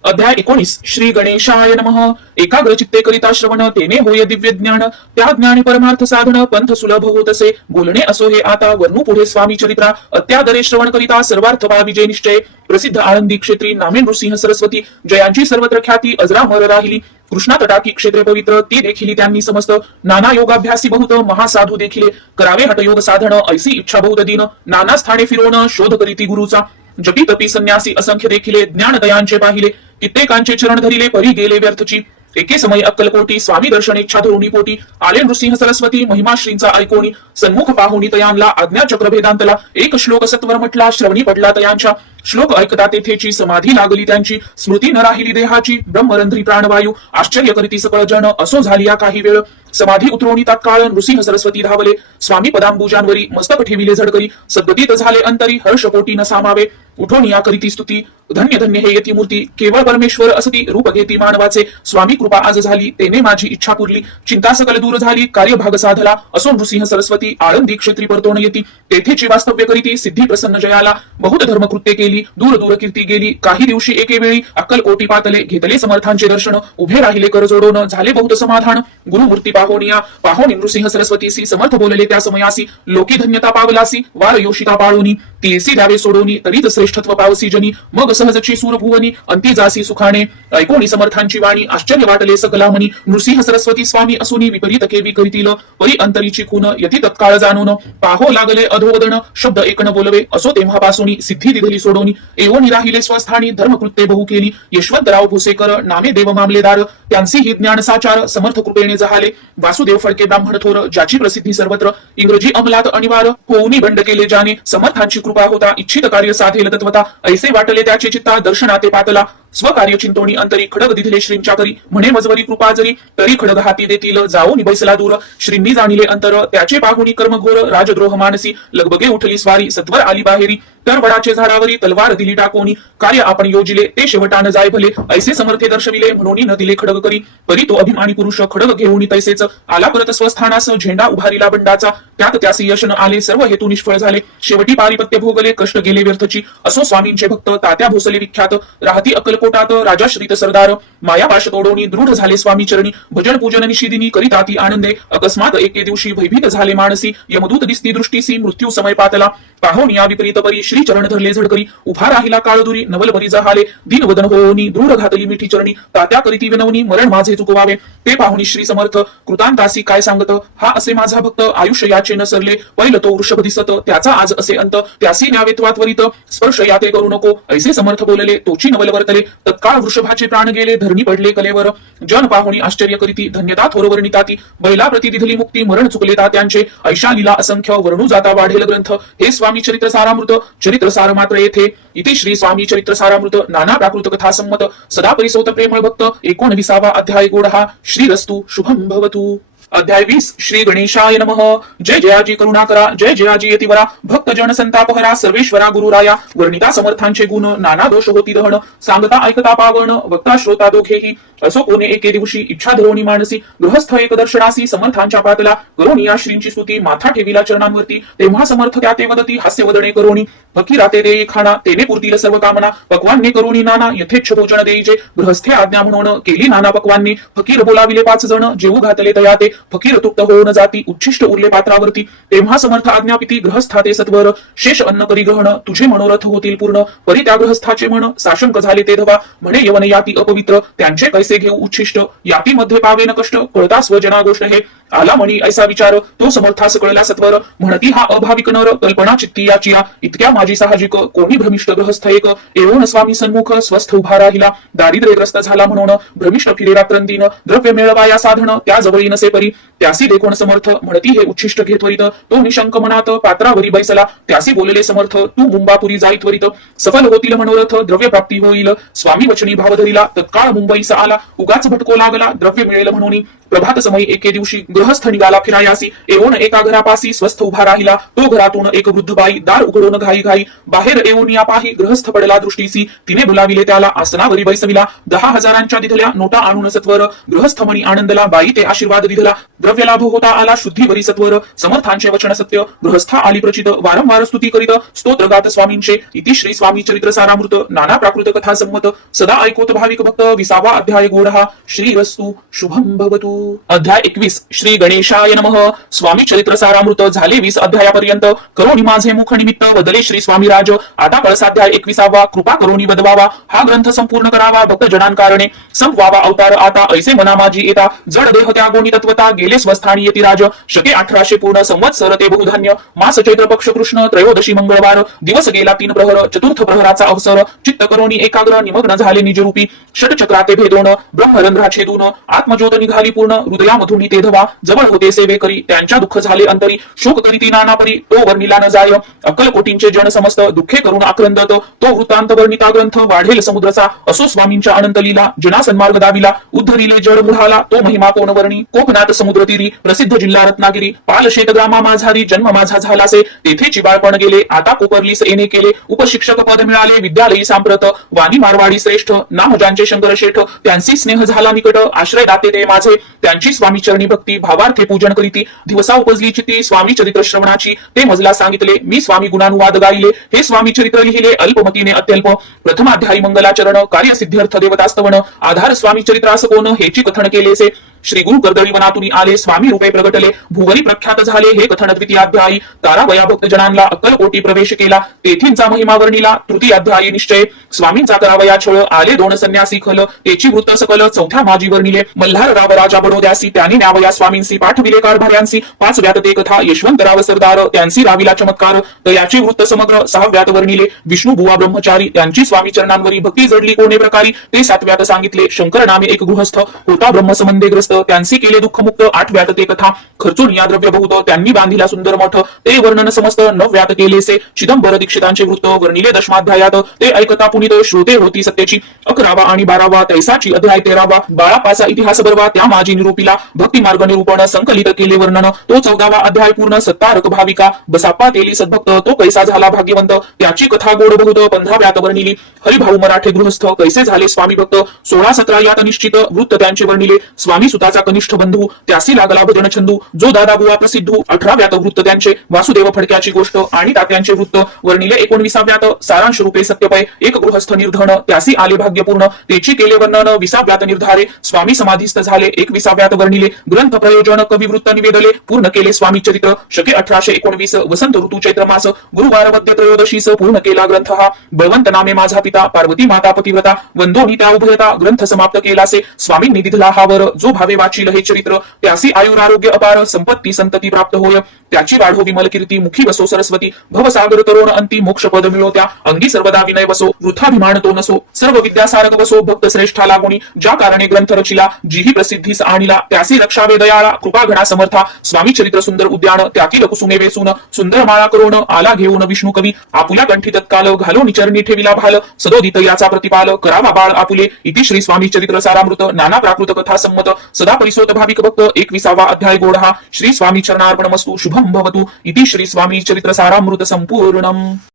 अध्याय 19 श्री गणेशाय नमः एकाग्र चित्ते करिता श्रवण तेने होय दिव्य ज्ञान त्या ज्ञानी परमार्थ साधन पंथ सुलभ होत असे बोलणे असो हे आता वर्णू पुढे स्वामी चरित्रा अत्यादरे श्रवण करिता सर्वार्थ विजय निश्चय प्रसिद्ध आळंदी क्षेत्री नामे नृसिंह सरस्वती जयांची सर्वत्र ख्याती अजरामर राहिली कृष्णा तटाकी क्षेत्रे पवित्र ती देखिली त्यांनी समस्त नाना योगाभ्यासी बहुत महासाधू देखिले करावे हटयोग साधन ऐसी इच्छा बहुत दिन नाना स्थाने फिरवण शोध करीती गुरुचा जपी तपी संन्यासी असंख्य देखिले ज्ञान दयांचे पाहिले कित्येकांचे चरण धरिले परी गेले व्यर्थची एके समय अक्कलकोटी स्वामी दर्शन इच्छा धोरुणी पोटी आले नृसिंह सरस्वती महिमा श्रींचा ऐकोनी सन्मुख पाहुनी तयांला आज्ञा चक्र भेदांतला एक श्लोक सत्वर म्हटला श्रवणी पडला तयांच्या श्लोक ऐकता तेथेची समाधी लागली त्यांची स्मृती न राहिली देहाची ब्रह्मरंध्री प्राणवायू आश्चर्य करीती सकळ जन असो झाली या काही वेळ समाधी उतरवणी तात्काळ नृसिंह सरस्वती धावले स्वामी पदांबुजांवरी मस्तक ठेविले झडकरी सद्गतीत झाले अंतरी हर्षपोटी न सामावे उठून या करीती स्तुती धन्य धन्य हे यती मूर्ती केवळ परमेश्वर असती रूप घेती मानवाचे स्वामी कृपा आज झाली तेने माझी इच्छा पुरली चिंता सकल दूर झाली कार्यभाग साधला असो नृसिंह सरस्वती आळंदी क्षेत्री परतोण येती तेथेची वास्तव्य करीती सिद्धी प्रसन्न जयाला बहुत धर्मकृत्ये केली दूर दूर कीर्ती गेली काही दिवशी एके वेळी अक्कलकोटी पातले घेतले समर्थांचे दर्शन उभे राहिले कर जोडून झाले बहुत समाधान गुरुमूर्ती पाहोनी नृसिंह सरस्वतीसी समर्थ बोलले त्या समयासी लोकी धन्यता पावलासी वार योषिता पाळोनी तेसी द्यावे सोडोनी तरीच श्रेष्ठत्व पावसी जनी मग सहजची सूरभुवनी अंती जासी सुखाने ऐकोनी समर्थांची वाणी आश्चर्य वाटले सकला मनी नृसिंह सरस्वती स्वामी असुनी विपरीत केवी करीतील परी अंतरीची खून यती तत्काळ जाणून पाहो लागले अधोवदन शब्द एकन बोलवे असो तेव्हापासून सिद्धी दिधली सोडोनी एवोनी राहिले स्वस्थानी धर्मकृत्ये बहु केली यशवंतराव भुसेकर नामे देव मामलेदार त्यांची ही ज्ञान साचार समर्थ कृपेने जहाले वासुदेव फडके ब्राह्मण थोर ज्याची प्रसिद्धी सर्वत्र इंग्रजी अंमलात अनिवार्य होऊनी बंड केले जाणे समर्थांची कृपा होता इच्छित कार्य साधेल तत्वता ऐसे वाटले त्याचे चित्ता दर्शनाते पातला स्वकार्य चिंतोनी अंतरी खडग दिधले श्रींच्या करी म्हणे मजवरी कृपा जरी तरी खडग हाती देतील जाऊन बैसला दूर श्रींनी जाणिले अंतर त्याचे पाहुणी कर्मघोर राजद्रोह मानसी लगबगे उठली स्वारी सत्वर आली बाहेरी तर वडाचे झाडावरी तलवार दिली टाकोनी कार्य आपण योजिले ते शेवटान जाय भले ऐसे समर्थे दर्शविले म्हणून न दिले खडग करी परी तो अभिमानी पुरुष खडग घेऊन तैसेच आला परत स्वस्थानास झेंडा उभारिला बंडाचा त्यात त्यासी यश न आले सर्व हेतू निष्फळ झाले शेवटी पारिपत्य भोगले कष्ट गेले व्यर्थची असो स्वामींचे भक्त तात्या भोसले विख्यात राहती अक्कलकोटात राजा श्रीत सरदार मायापाश तोडोनी दृढ झाले स्वामी चरणी भजन पूजन निशिदिनी करीताती आनंदे अकस्मात एके दिवशी भयभीत झाले मानसी यमदूत दिसती दृष्टीसी मृत्यू समय पातला पाहोनी या विपरीत परी श्री चरण धरले झडकरी उभा राहिला काळदुरी नवल बरी जहाले दिन वदन होनी दृढ घातली मिठी चरणी तात्या करीती विनवनी मरण माझे चुकवावे ते पाहुनी श्री समर्थ कृतांतासी काय सांगत हा असे माझा भक्त आयुष्य याचे न सरले पहिल तो वृषभ दिसत त्याचा आज असे अंत त्यासी न्यावे त्वात्वरित स्पर्श याते करू नको ऐसे समर्थ बोलले तोची नवल वर्तले तत्काळ वृषभाचे प्राण गेले धरणी पडले कलेवर जन पाहुणी आश्चर्य करीती धन्यता थोरवर निताती बैला प्रतिदिधली मुक्ती मरण चुकले तात्यांचे ऐशा लीला असंख्य वर्णू जाता वाढेल ग्रंथ हे स्वामी चरित्र सारामृत चरित्र सार मात्र येथे इथे श्री स्वामी चरित्र सारामृत नाना प्राकृत कथा संमत सदा परिसोत प्रेमळ भक्त 19वा अध्याय गोडहा श्रीरस्तु शुभम भवतु अध्याय 20 श्री गणेशाय नमः जय जयाजी करुणाकरा जय जयाजी यतिवरा भक्त जन संतापहरा सर्वेश्वरा गुरुराया वर्णिता समर्थांचे गुण नाना दोष होती दहन सांगता ऐकता पावन वक्ता श्रोता दोघेही असो कोणे एके दिवशी इच्छा धरोणी मानसी गृहस्थ एक दर्शनासी समर्थांच्या पातला करोनी या श्रींची स्तुती माथा ठेविला चरणांवरती तेव्हा समर्थ त्या ते वदती हास्य वदने करोनी फकीरा ते देई खाना तेने पुरतील सर्व कामना पक्वान्ने करोनी नाना यथेच्छ भोजन देईचे गृहस्थे आज्ञा म्हणून केली नाना पक्वान्ने फकीर बोलाविले 5 जण जेवू घातले तया ते फकीर तुक्त होऊन जाती उच्छिष्ट उरले पात्रावरती तेव्हा समर्थ आज्ञापिती गृहस्थाते सत्वर शेष अन्न करी ग्रहण तुझे मनोरथ होतील पूर्ण परी त्या गृहस्थाचे म्हण साशंक झाले ते धवा म्हणे यवन याती अपवित्र त्यांचे कैसे घेऊ उच्छिष्ट याती मध्ये पावे न कष्ट कळता स्वजना गोष्ट हे आला मणी ऐसा विचार तो समर्थास कळला सत्वर म्हणती हा अभाविक नर कल्पना चित्ती याचिया इतक्या माझी साहजिक कोणी भ्रमिष्ट ग्रहस्थ एक येऊन स्वामी सन्मुख स्वस्थ उभा राहिला दारिद्र्यग्रस्त झाला म्हणून भ्रमिष्ट फिरे रात्रंदिन द्रव्य मिळवा या साधन त्या जवळी नसे परी त्यासी देखोन समर्थ म्हणती हे उच्छिष्ट घेत त्वरित तो निशंक मनात पात्रावरी बैसला त्यासी बोलले समर्थ तू मुंबापुरी जाई त्वरित सफल होतील मनोरथ द्रव्य प्राप्ती होईल स्वामी वचनी भाव धरिला तत्काळ मुंबईस आला उगाच भटको लागला द्रव्य मिळेल म्हणून प्रभात समयी एके दिवशी गृहस्थ निघाला फिरायासी येऊन एका घरापासी स्वस्थ उभा राहिला तो घरातून एक वृद्ध बाई दार उघडून घाई घाई बाहेर येऊन या पाही गृहस्थ पडला दृष्टीसी तिने बोलाविले त्याला आसनावरी बैसविला 10,000च्या दिधल्या नोटा आणून सत्वर गृहस्थ मणी आनंदला बाई ते आशीर्वाद दिधला द्रव्य लाभ होता आला शुद्धीवरी सत्वर समर्थांचे वचन सत्य गृहस्था आली प्रचित वारंवार स्तुती करीत स्तोत्र गात स्वामींचे इति श्री स्वामी चरित्र सारामृत नाना प्राकृत कथा संमत सदा ऐकोत भाविक भक्त 20वा अध्याय गोडहा श्रीरस्तु शुभम भवतु अध्याय 21 श्री गणेशाय नमः. स्वामी चरित्र सारामृत झाले 20 अध्यायापर्यंत. करोनी माझे मुख निमित्त वदले श्री स्वामीराज. आता कळसाध्याय 21वा. कृपा करोनी बदवावा. हा ग्रंथ संपूर्ण करावा भक्तजनांकारणे. संपवावा अवतार आता ऐसे मना माझी येता. जड देह त्यागोनी तत्वता गेले स्वस्थानी येती राज. शके 1800 पूर्ण संवत्सर ते बहुधान्य. मास चैत्र पक्ष कृष्ण त्रयोदशी मंगळवार. दिवस गेला 3 प्रहर. चतुर्थ प्रहराचा अवसर. चित्त करोनी एकाग्र निमग्न झाले निजरूपी. षटचक्राते भेदोन ब्रह्मरंध्रा छेदून. आत्मज्योत निघाली पूर्ण. हृदयामधून ते धवा. जवळ होते सेवे करी. त्यांच्या दुःख झाले अंतरी. शोक करीती नाना परी. तो वर्णिला न जाय. अक्कलकोटींचे जन समस्त दुःखे करून आक्रंदत. तो वृत्तांत वर्णिता ग्रंथ वाढेल समुद्राचा. असो स्वामींच्या अनंत लीला. जना सन्मार्ग दाविला. उद्धरिले जड मुढाला. तो महिमा कोण वर्णी. कोकणात समुद्र तीरी. प्रसिद्ध जिल्हा रत्नागिरी. पाल शेतग्रामा माझारी. जन्म माझा झालासे. तेथेची बाळपण गेले. आता कोपरलीस येणे केले. उपशिक्षक पद मिळाले. विद्यालयी सांप्रत. वाणी मारवाडी श्रेष्ठ. नाम ज्यांचे शंकर शेठ. त्यांची स्नेह झाला निकट. आश्रय दाते ते माझे. त्यांची स्वामी चरणी भक्ती. भावार्थे पूजन करीती. दिवसा उपजली चित्ती. स्वामी चरित्र श्रवणाची. ते मजला सांगितले. मी स्वामी गुणानुवाद गाईले. हे स्वामी चरित्र लिहिले. अल्पमतीने अत्यल्प. प्रथमाध्यायी मंगलाचरण. कार्यसिद्ध्यर्थ देवतास्तवन. आधार स्वामी चरित्रास कोण. हेची कथन केलेसे. श्री गुरु कर्दळी वनातून आले. स्वामी रूपे प्रगटले. भुवनी प्रख्यात झाले. हे कथन द्वितीयाध्यायी. तारावया भक्त जनांना अक्कलकोटी प्रवेश केला. तेथींचा महिमा वर्णिला. तृतीयाध्यायी निश्चय. स्वामींचा करावया छळ. आले 2 संन्यासी खल. तेची वृत्त सकल. चौथ्या माजी वर्णिले. मल्हारराव राजा बडोद्यासी. त्याने न्यावया स्वामींसी. पाठविले कारभार्यांसी. 5व्यात ते कथा. यशवंतराव सरदार. त्यांची राविला चमत्कार. तयाचे वृत्त समग्र. 6व्यात वर्णिले. विष्णू बुवा ब्रह्मचारी. त्यांची स्वामी चरणांवरी भक्ती जडली कोणे प्रकारी. ते 7व्यात सांगितले. शंकर नामे एक गृहस्थ. होता ब्रह्मसंबंधे ग्रस्त. त्यांची केले दुःखमुक्त. 8व्यात ते कथा. खर्चून या द्रव्य बहुत. त्यांनी बांधिला सुंदर मठ. ते वर्णन समस्त. 9व्यात केलेसे. चिदंबर दीक्षितांचे वृत्त वर्णिले 10माध्यायात. ते ऐकता पुनित श्रोते होती सत्याची. 11वा आणि 12वा तैसाची अध्याय 13वा. बाळापाचा इतिहास बरवा. त्या माझी निरूपिला. भक्ती मार्ग निरूपण संकलित केले वर्णन. तो 14वा अध्याय पूर्ण. सत्तारक भाविका. बसाप्पा तेली सद्भक्त. तो कैसा झाला भाग्यवंत. त्याची कथा गोड बहुत. 15व्यात वर्णिली. हरिभाऊ मराठे गृहस्थ. कैसे झाले स्वामी भक्त. 16-17 यात निश्चित वृत्त त्यांचे वर्णिले. स्वामी सुताचा कनिष्ठ बंधू. त्यासी लागला भजन छंदू. जो दादा बुवा प्रसिद्धू. 18व्यात वृत्त त्यांचे. वासुदेव फडक्याची गोष्ट आणि तात्यांचे वृत्त वर्णिले. 19व्यात सारांश रूपे सत्यपय. एक गृहस्थ निर्धन. त्यासी आले भाग्यपूर्ण. तेची केले वर्णन. 20व्यात निर्धारे. स्वामी समाधीस्थ झाले. 21व्यात वर्णिले. ग्रंथ प्रयोजन कविवृत्त निवेदले. पूर्ण केले स्वामी चरित्र. शके 1819. वसंत ऋतू चैत्र मास. गुरुवार मध्य त्रयोदशीस पूर्ण केला ग्रंथ हा. बळवंत नामे माझा पिता. पार्वती माता पतिव्रता. वंदोनी त्या उभयता. ग्रंथ समाप्त केलासे. स्वामींनी दिधला हा वर. जो भावे वाचील हे चरित्र. त्यासी आयुरारोग्य अपार. संपत्ती संतती प्राप्त होय. त्याची वाढो विमल कीर्ती. मुखी वसो सरस्वती. भवसागर तरुण अंती. मोक्ष पद मिळो त्या. अंगी सर्वदा विनय वसो. वृथाभिमान तो नसो. सर्व विद्यासारक वसो. भक्त श्रेष्ठा लागुनी. ज्या कारणे ग्रंथ रचिला. जीही प्रसिद्धीस आणिला. त्यासी रक्षावे दयाळा. कृपा घना समर्था. स्वामी चरित्र सुंदर उद्यान. त्यातील कुसुमे वेसून. सुंदर माळा करून. आला घेऊन विष्णू कवी. आपुल्या कंठी तत्काल. घालून चरणी ठेविला भाल. सदोदित याचा प्रतिपाल. करावा बाळ आपुले. इति श्री स्वामी चरित्र सारामृत. नाना प्राकृत कथा संमत. सदा परिसोत भाविक भक्त. 21वा अध्याय गोड हा. श्री स्वामी चरणार्पणमस्तु. शुभम भवतु. इति श्री स्वामी चरित्र सारामृत संपूर्णम.